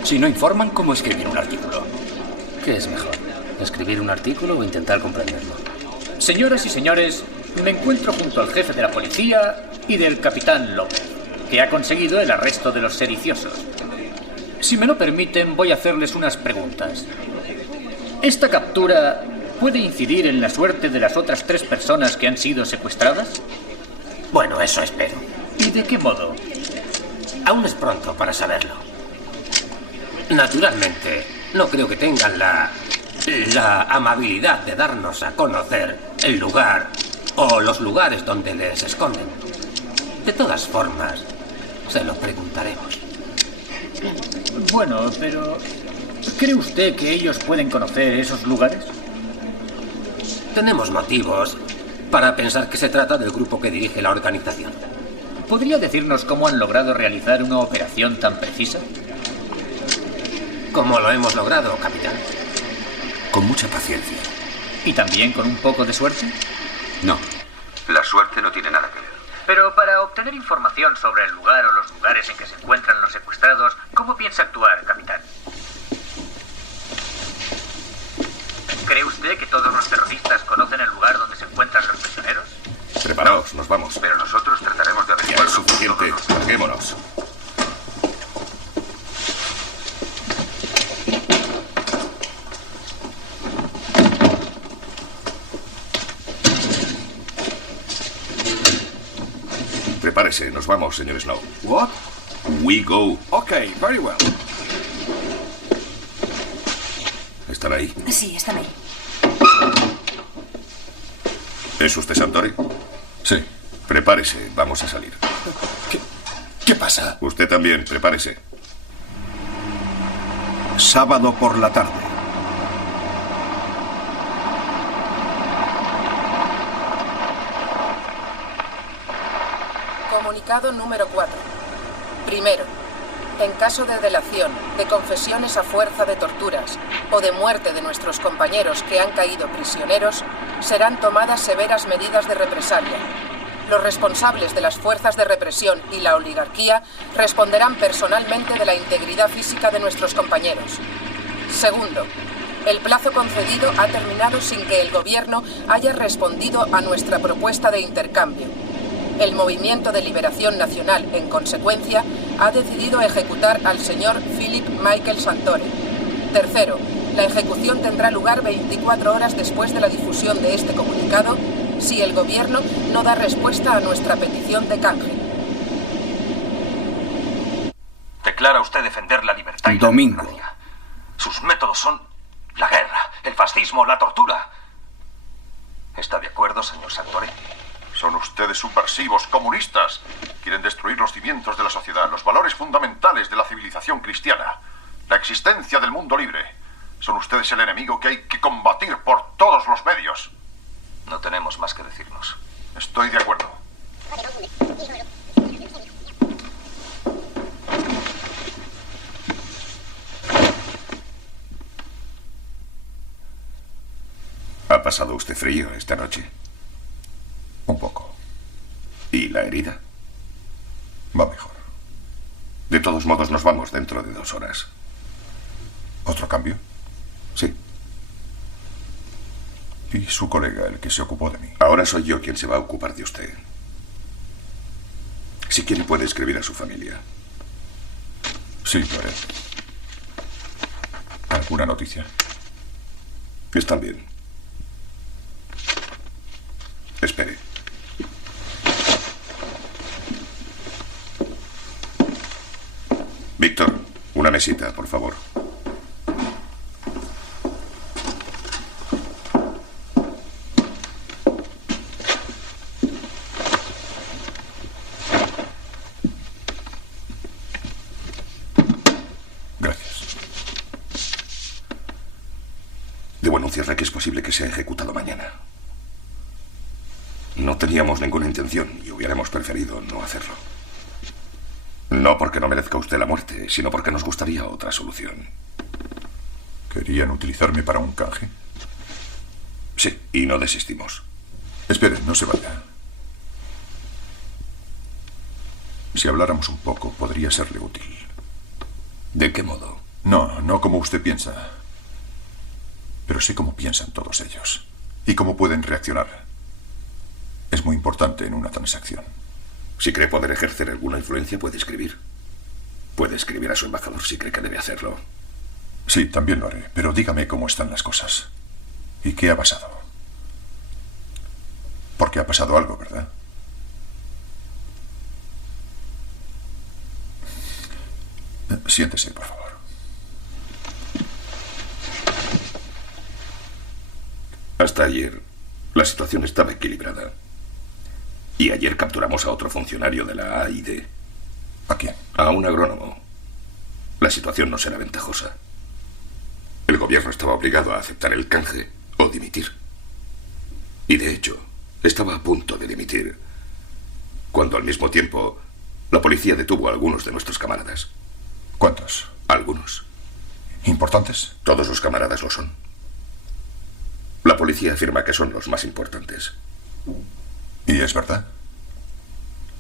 Si no informan, ¿cómo escribir un artículo? ¿Qué es mejor? ¿Escribir un artículo o intentar comprenderlo? Señoras y señores, me encuentro junto al jefe de la policía y del capitán López, que ha conseguido el arresto de los sediciosos. Si me lo permiten, voy a hacerles unas preguntas. ¿Esta captura puede incidir en la suerte de las otras 3 personas que han sido secuestradas? Bueno, eso espero. ¿Y de qué modo? Aún es pronto para saberlo. Naturalmente, no creo que tengan la amabilidad de darnos a conocer el lugar o los lugares donde les esconden. De todas formas, se lo preguntaremos. Bueno, pero ¿cree usted que ellos pueden conocer esos lugares? Tenemos motivos para pensar que se trata del grupo que dirige la organización. ¿Podría decirnos cómo han logrado realizar una operación tan precisa? ¿Cómo lo hemos logrado, capitán? Con mucha paciencia. ¿Y también con un poco de suerte? No, la suerte no tiene nada que ver. Pero para obtener información sobre el lugar o los lugares en que se encuentran los secuestrados, ¿cómo piensa actuar, capitán? ¿Cree usted que todos los terroristas conocen el lugar donde se encuentran los prisioneros? Preparaos, nos vamos. Pero nosotros trataremos de averiguar. Ya es suficiente, larguémonos. Prepárese, nos vamos, señor Snow. What? We go. Okay, very well. ¿Están ahí? Sí, están ahí. ¿Es usted Santori? Sí. Prepárese, vamos a salir. ¿Qué pasa? Usted también, prepárese. Sábado por la tarde. Comunicado número 4. Primero, en caso de delación, de confesiones a fuerza de torturas o de muerte de nuestros compañeros que han caído prisioneros, serán tomadas severas medidas de represalia. Los responsables de las fuerzas de represión y la oligarquía responderán personalmente de la integridad física de nuestros compañeros. Segundo, el plazo concedido ha terminado sin que el gobierno haya respondido a nuestra propuesta de intercambio. El Movimiento de Liberación Nacional, en consecuencia, ha decidido ejecutar al señor Philip Michael Santore. Tercero, la ejecución tendrá lugar 24 horas después de la difusión de este comunicado, si el gobierno no da respuesta a nuestra petición de canje. Declara usted defender la libertad y Domingo. la democracia. Sus métodos son la guerra, el fascismo, la tortura. ¿Está de acuerdo, señor Santore? Son ustedes subversivos, comunistas. Quieren destruir los cimientos de la sociedad, los valores fundamentales de la civilización cristiana, la existencia del mundo libre. Son ustedes el enemigo que hay que combatir por todos los medios. No tenemos más que decirnos. Estoy de acuerdo. ¿Ha pasado usted frío esta noche? Un poco. ¿Y la herida? Va mejor. De todos modos, nos vamos dentro de 2 horas. ¿Otro cambio? Sí. ¿Y su colega, el que se ocupó de mí? Ahora soy yo quien se va a ocupar de usted. Si quiere, puede escribir a su familia. Sí, lo haré. ¿Alguna noticia? Están bien. Espere. Víctor, una mesita, por favor. Gracias. Debo anunciarle que es posible que sea ejecutado mañana. No teníamos ninguna intención y hubiéramos preferido no hacerlo. No porque no merezca usted la muerte, sino porque nos gustaría otra solución. ¿Querían utilizarme para un canje? Sí, y no desistimos. Esperen, no se vaya. Si habláramos un poco, podría serle útil. ¿De qué modo? No como usted piensa. Pero sé cómo piensan todos ellos. Y cómo pueden reaccionar. Es muy importante en una transacción. Si cree poder ejercer alguna influencia, puede escribir. Puede escribir a su embajador si cree que debe hacerlo. Sí, también lo haré, pero dígame cómo están las cosas. ¿Y qué ha pasado? Porque ha pasado algo, ¿verdad? Siéntese, por favor. Hasta ayer, la situación estaba equilibrada. Y ayer capturamos a otro funcionario de la AID. ¿A quién? A un agrónomo. La situación no será ventajosa. El gobierno estaba obligado a aceptar el canje o dimitir. Y de hecho, estaba a punto de dimitir, cuando al mismo tiempo la policía detuvo a algunos de nuestros camaradas. ¿Cuántos? Algunos. ¿Importantes? Todos los camaradas lo son. La policía afirma que son los más importantes. ¿Y es verdad?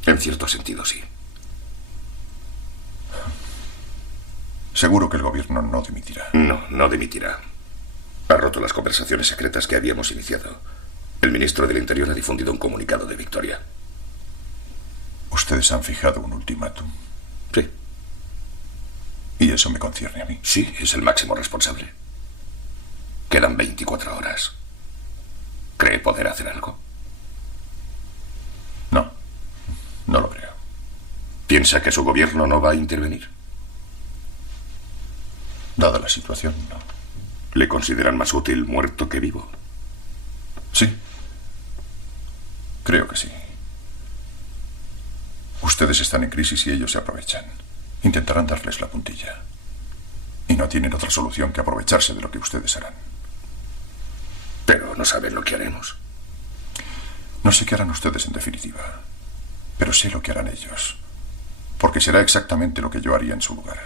En cierto sentido, sí. Seguro que el gobierno no dimitirá. No dimitirá. Ha roto las conversaciones secretas que habíamos iniciado. El ministro del Interior ha difundido un comunicado de victoria. ¿Ustedes han fijado un ultimátum? Sí. ¿Y eso me concierne a mí? Sí, es el máximo responsable. Quedan 24 horas. ¿Cree poder hacer algo? No lo creo. ¿Piensa que su gobierno no va a intervenir? Dada la situación, no. ¿Le consideran más útil muerto que vivo? Sí. Creo que sí. Ustedes están en crisis y ellos se aprovechan. Intentarán darles la puntilla. Y no tienen otra solución que aprovecharse de lo que ustedes harán. Pero no saben lo que haremos. No sé qué harán ustedes en definitiva, pero sé lo que harán ellos, porque será exactamente lo que yo haría en su lugar.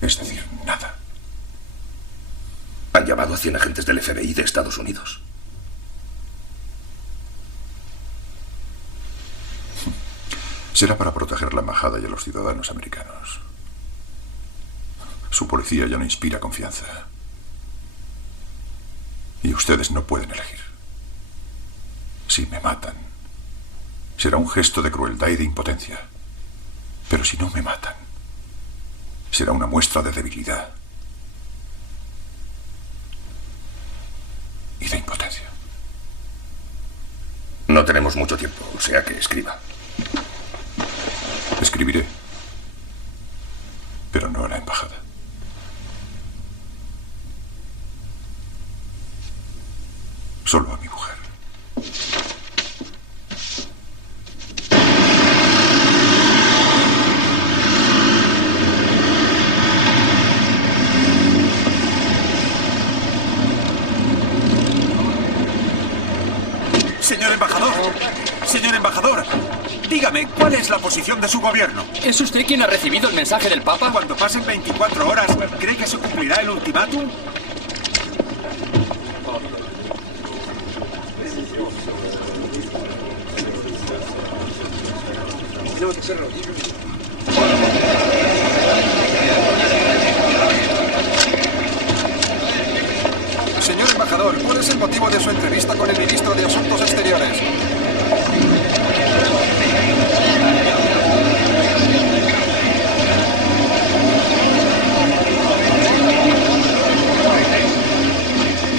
Es decir, nada. Han llamado a 100 agentes del FBI de Estados Unidos. Será para proteger la embajada y a los ciudadanos americanos. Su policía ya no inspira confianza. Y ustedes no pueden elegir. Si me matan, será un gesto de crueldad y de impotencia. Pero si no me matan, será una muestra de debilidad y de impotencia. No tenemos mucho tiempo, o sea que escriba. Escribiré, pero no a la embajada. Solo a mi mujer. Señor embajador, dígame, ¿cuál es la posición de su gobierno? ¿Es usted quien ha recibido el mensaje del Papa? Cuando pasen 24 horas, ¿cree que se cumplirá el ultimátum? Señor embajador, ¿cuál es el motivo de su entrevista con el ministro de Asuntos Exteriores?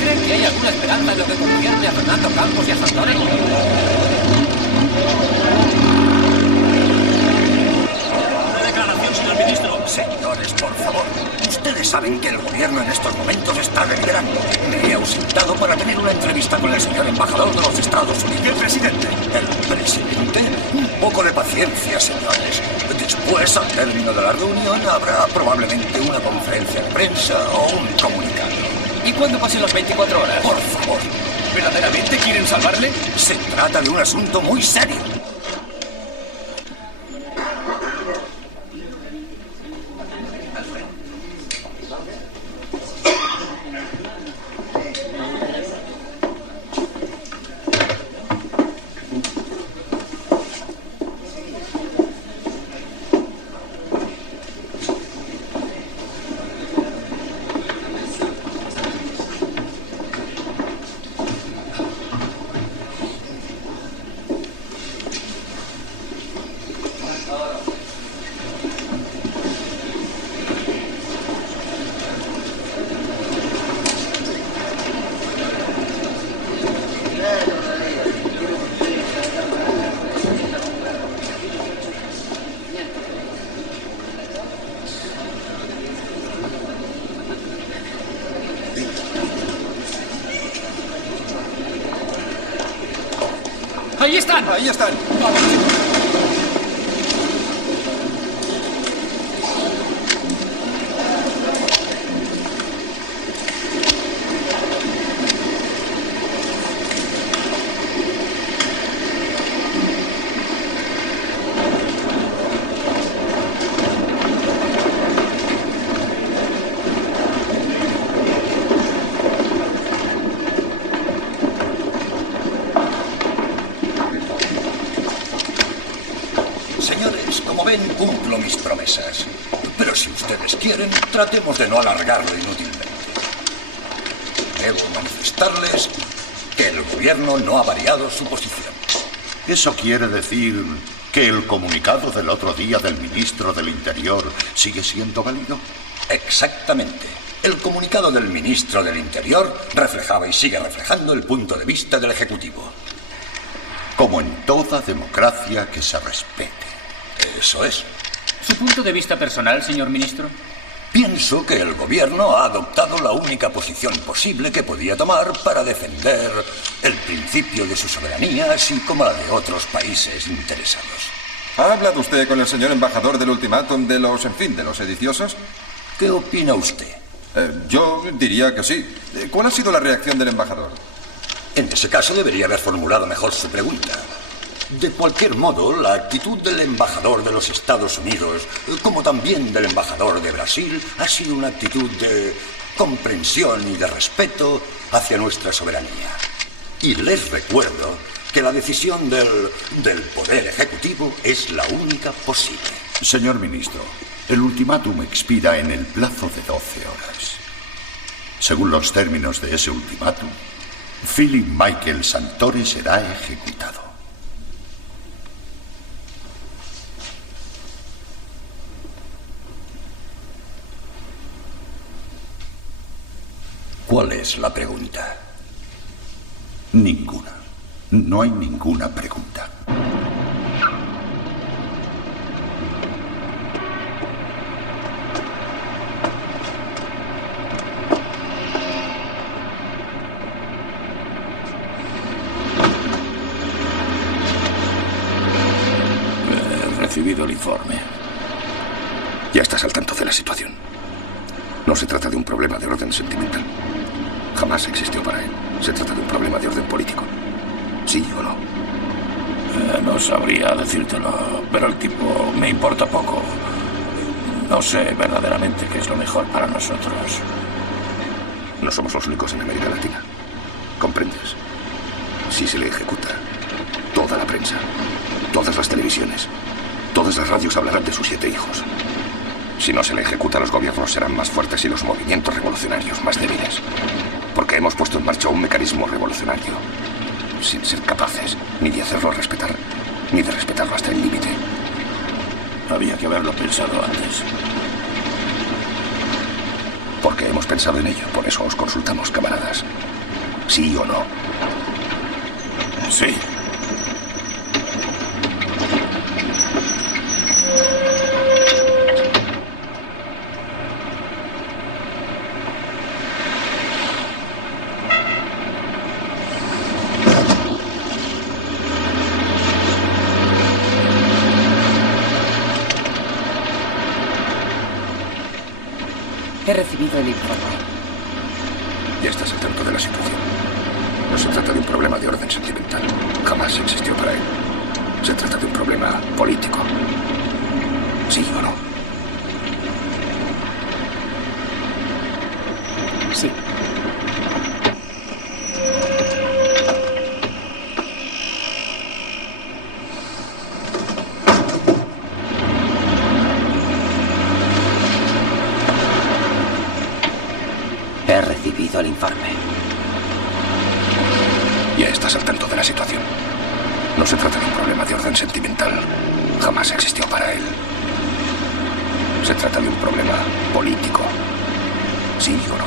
¿Cree que hay alguna esperanza en lo que concierne a Fernando Campos y a Santore? Una declaración, señor ministro. Señores, por favor. Ustedes saben que el gobierno en estos momentos está deliberando. Me he ausentado para tener una entrevista con el señor embajador de los Estados Unidos. ¿El presidente? ¿El presidente? Un poco de paciencia, señores. Después, al término de la reunión, habrá probablemente una conferencia de prensa o un comunicado. ¿Y cuándo pasen las 24 horas? Por favor. ¿Verdaderamente quieren salvarle? Se trata de un asunto muy serio. ¡Ahí están! ¡Ahí están! Señores, como ven, cumplo mis promesas. Pero si ustedes quieren, tratemos de no alargarlo inútilmente. Debo manifestarles que el gobierno no ha variado su posición. ¿Eso quiere decir que el comunicado del otro día del ministro del Interior sigue siendo válido? Exactamente. El comunicado del ministro del Interior reflejaba y sigue reflejando el punto de vista del Ejecutivo. Como en toda democracia que se respete. Eso es. ¿Su punto de vista personal, señor ministro? Pienso que el gobierno ha adoptado la única posición posible que podía tomar para defender el principio de su soberanía, así como la de otros países interesados. ¿Ha hablado usted con el señor embajador del ultimátum de los sediciosos? ¿Qué opina usted? Yo diría que sí. ¿Cuál ha sido la reacción del embajador? En ese caso debería haber formulado mejor su pregunta. De cualquier modo, la actitud del embajador de los Estados Unidos, como también del embajador de Brasil, ha sido una actitud de comprensión y de respeto hacia nuestra soberanía. Y les recuerdo que la decisión del Poder Ejecutivo es la única posible. Señor ministro, el ultimátum expira en el plazo de 12 horas. Según los términos de ese ultimátum, Philip Michael Santore será ejecutado. ¿Cuál es la pregunta? Ninguna. No hay ninguna pregunta. He recibido el informe. Ya estás al tanto de la situación. No se trata de un problema de orden sentimental. Jamás existió para él. Se trata de un problema de orden político. ¿Sí o no? No sabría decírtelo, pero el tipo me importa poco. No sé verdaderamente qué es lo mejor para nosotros. No somos los únicos en América Latina. ¿Comprendes? Si se le ejecuta, toda la prensa, todas las televisiones, todas las radios hablarán de sus 7 hijos. Si no se le ejecuta, los gobiernos serán más fuertes y los movimientos revolucionarios más débiles. Porque hemos puesto en marcha un mecanismo revolucionario, sin ser capaces ni de hacerlo respetar, ni de respetarlo hasta el límite. Había que haberlo pensado antes. Porque hemos pensado en ello, por eso os consultamos, camaradas. ¿Sí o no? Sí. He recibido el informe. Ya estás al tanto de la situación. No se trata de un problema de orden sentimental. Jamás existió para él. Se trata de un problema político. ¿Sí o no? Sí. He recibido el informe. Ya estás al tanto de la situación. No se trata de un problema de orden sentimental. Jamás existió para él. Se trata de un problema político. ¿Sí o no?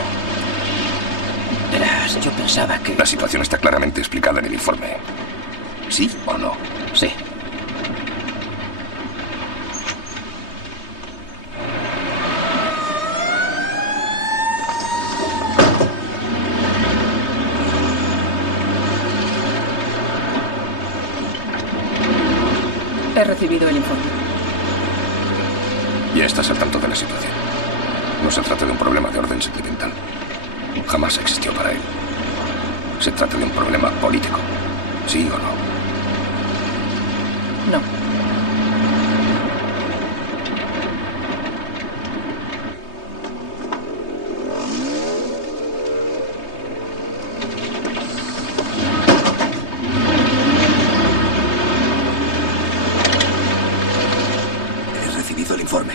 Verás, yo pensaba que... La situación está claramente explicada en el informe. ¿Sí o no? Sí. He recibido el informe. Ya estás al tanto de la situación. No se trata de un problema de orden sentimental. Jamás existió para él. Se trata de un problema político. ¿Sí o no? No. He recibido el informe.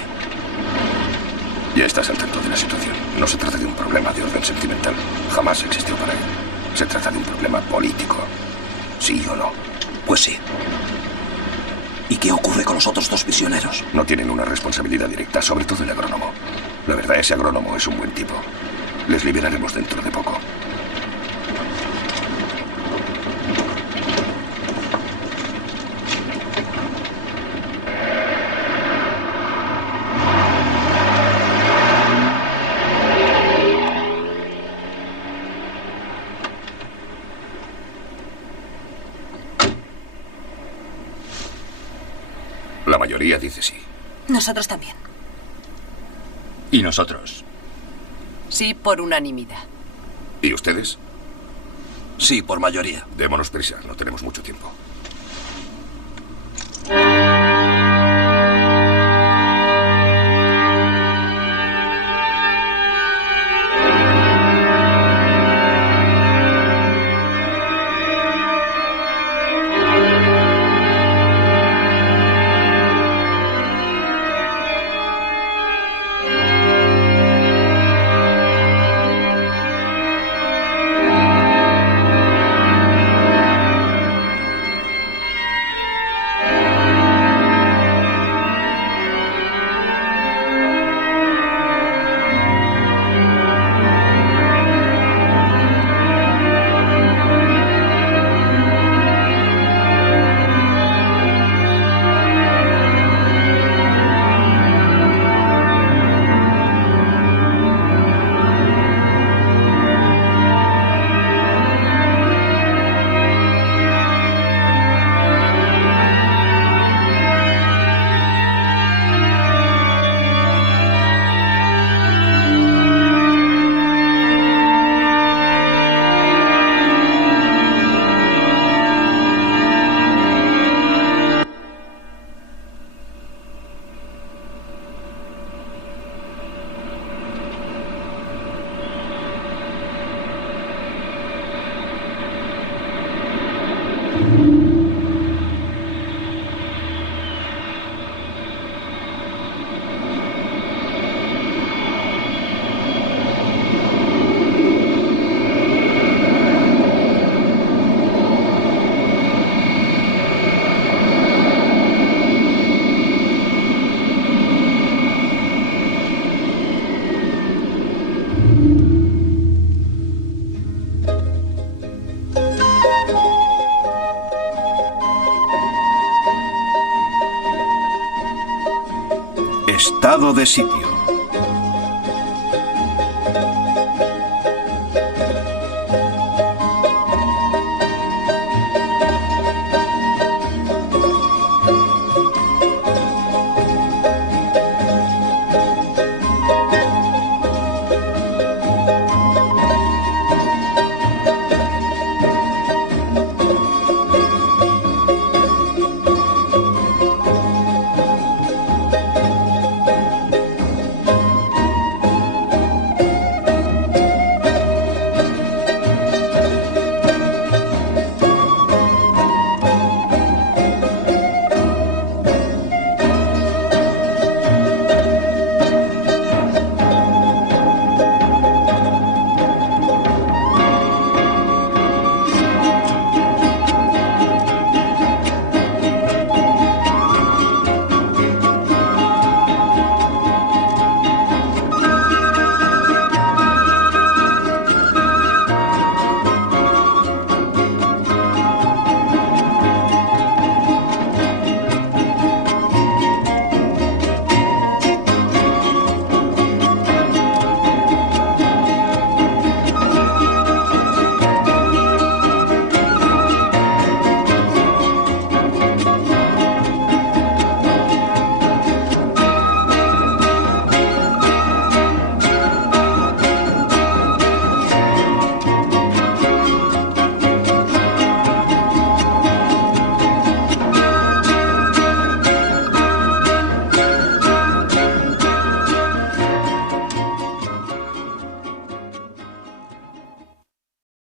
Ya estás al tanto de la situación. No se trata de un problema de orden sentimental. Jamás existió para él. Se trata de un problema político. ¿Sí o no? Pues sí. ¿Y qué ocurre con los otros 2 prisioneros? No tienen una responsabilidad directa, sobre todo el agrónomo. La verdad, ese agrónomo es un buen tipo. Les liberaremos dentro de poco. La mayoría dice sí. Nosotros también. ¿Y nosotros? Sí, por unanimidad. ¿Y ustedes? Sí, por mayoría. Démonos prisa, no tenemos mucho tiempo. Estado de sitio.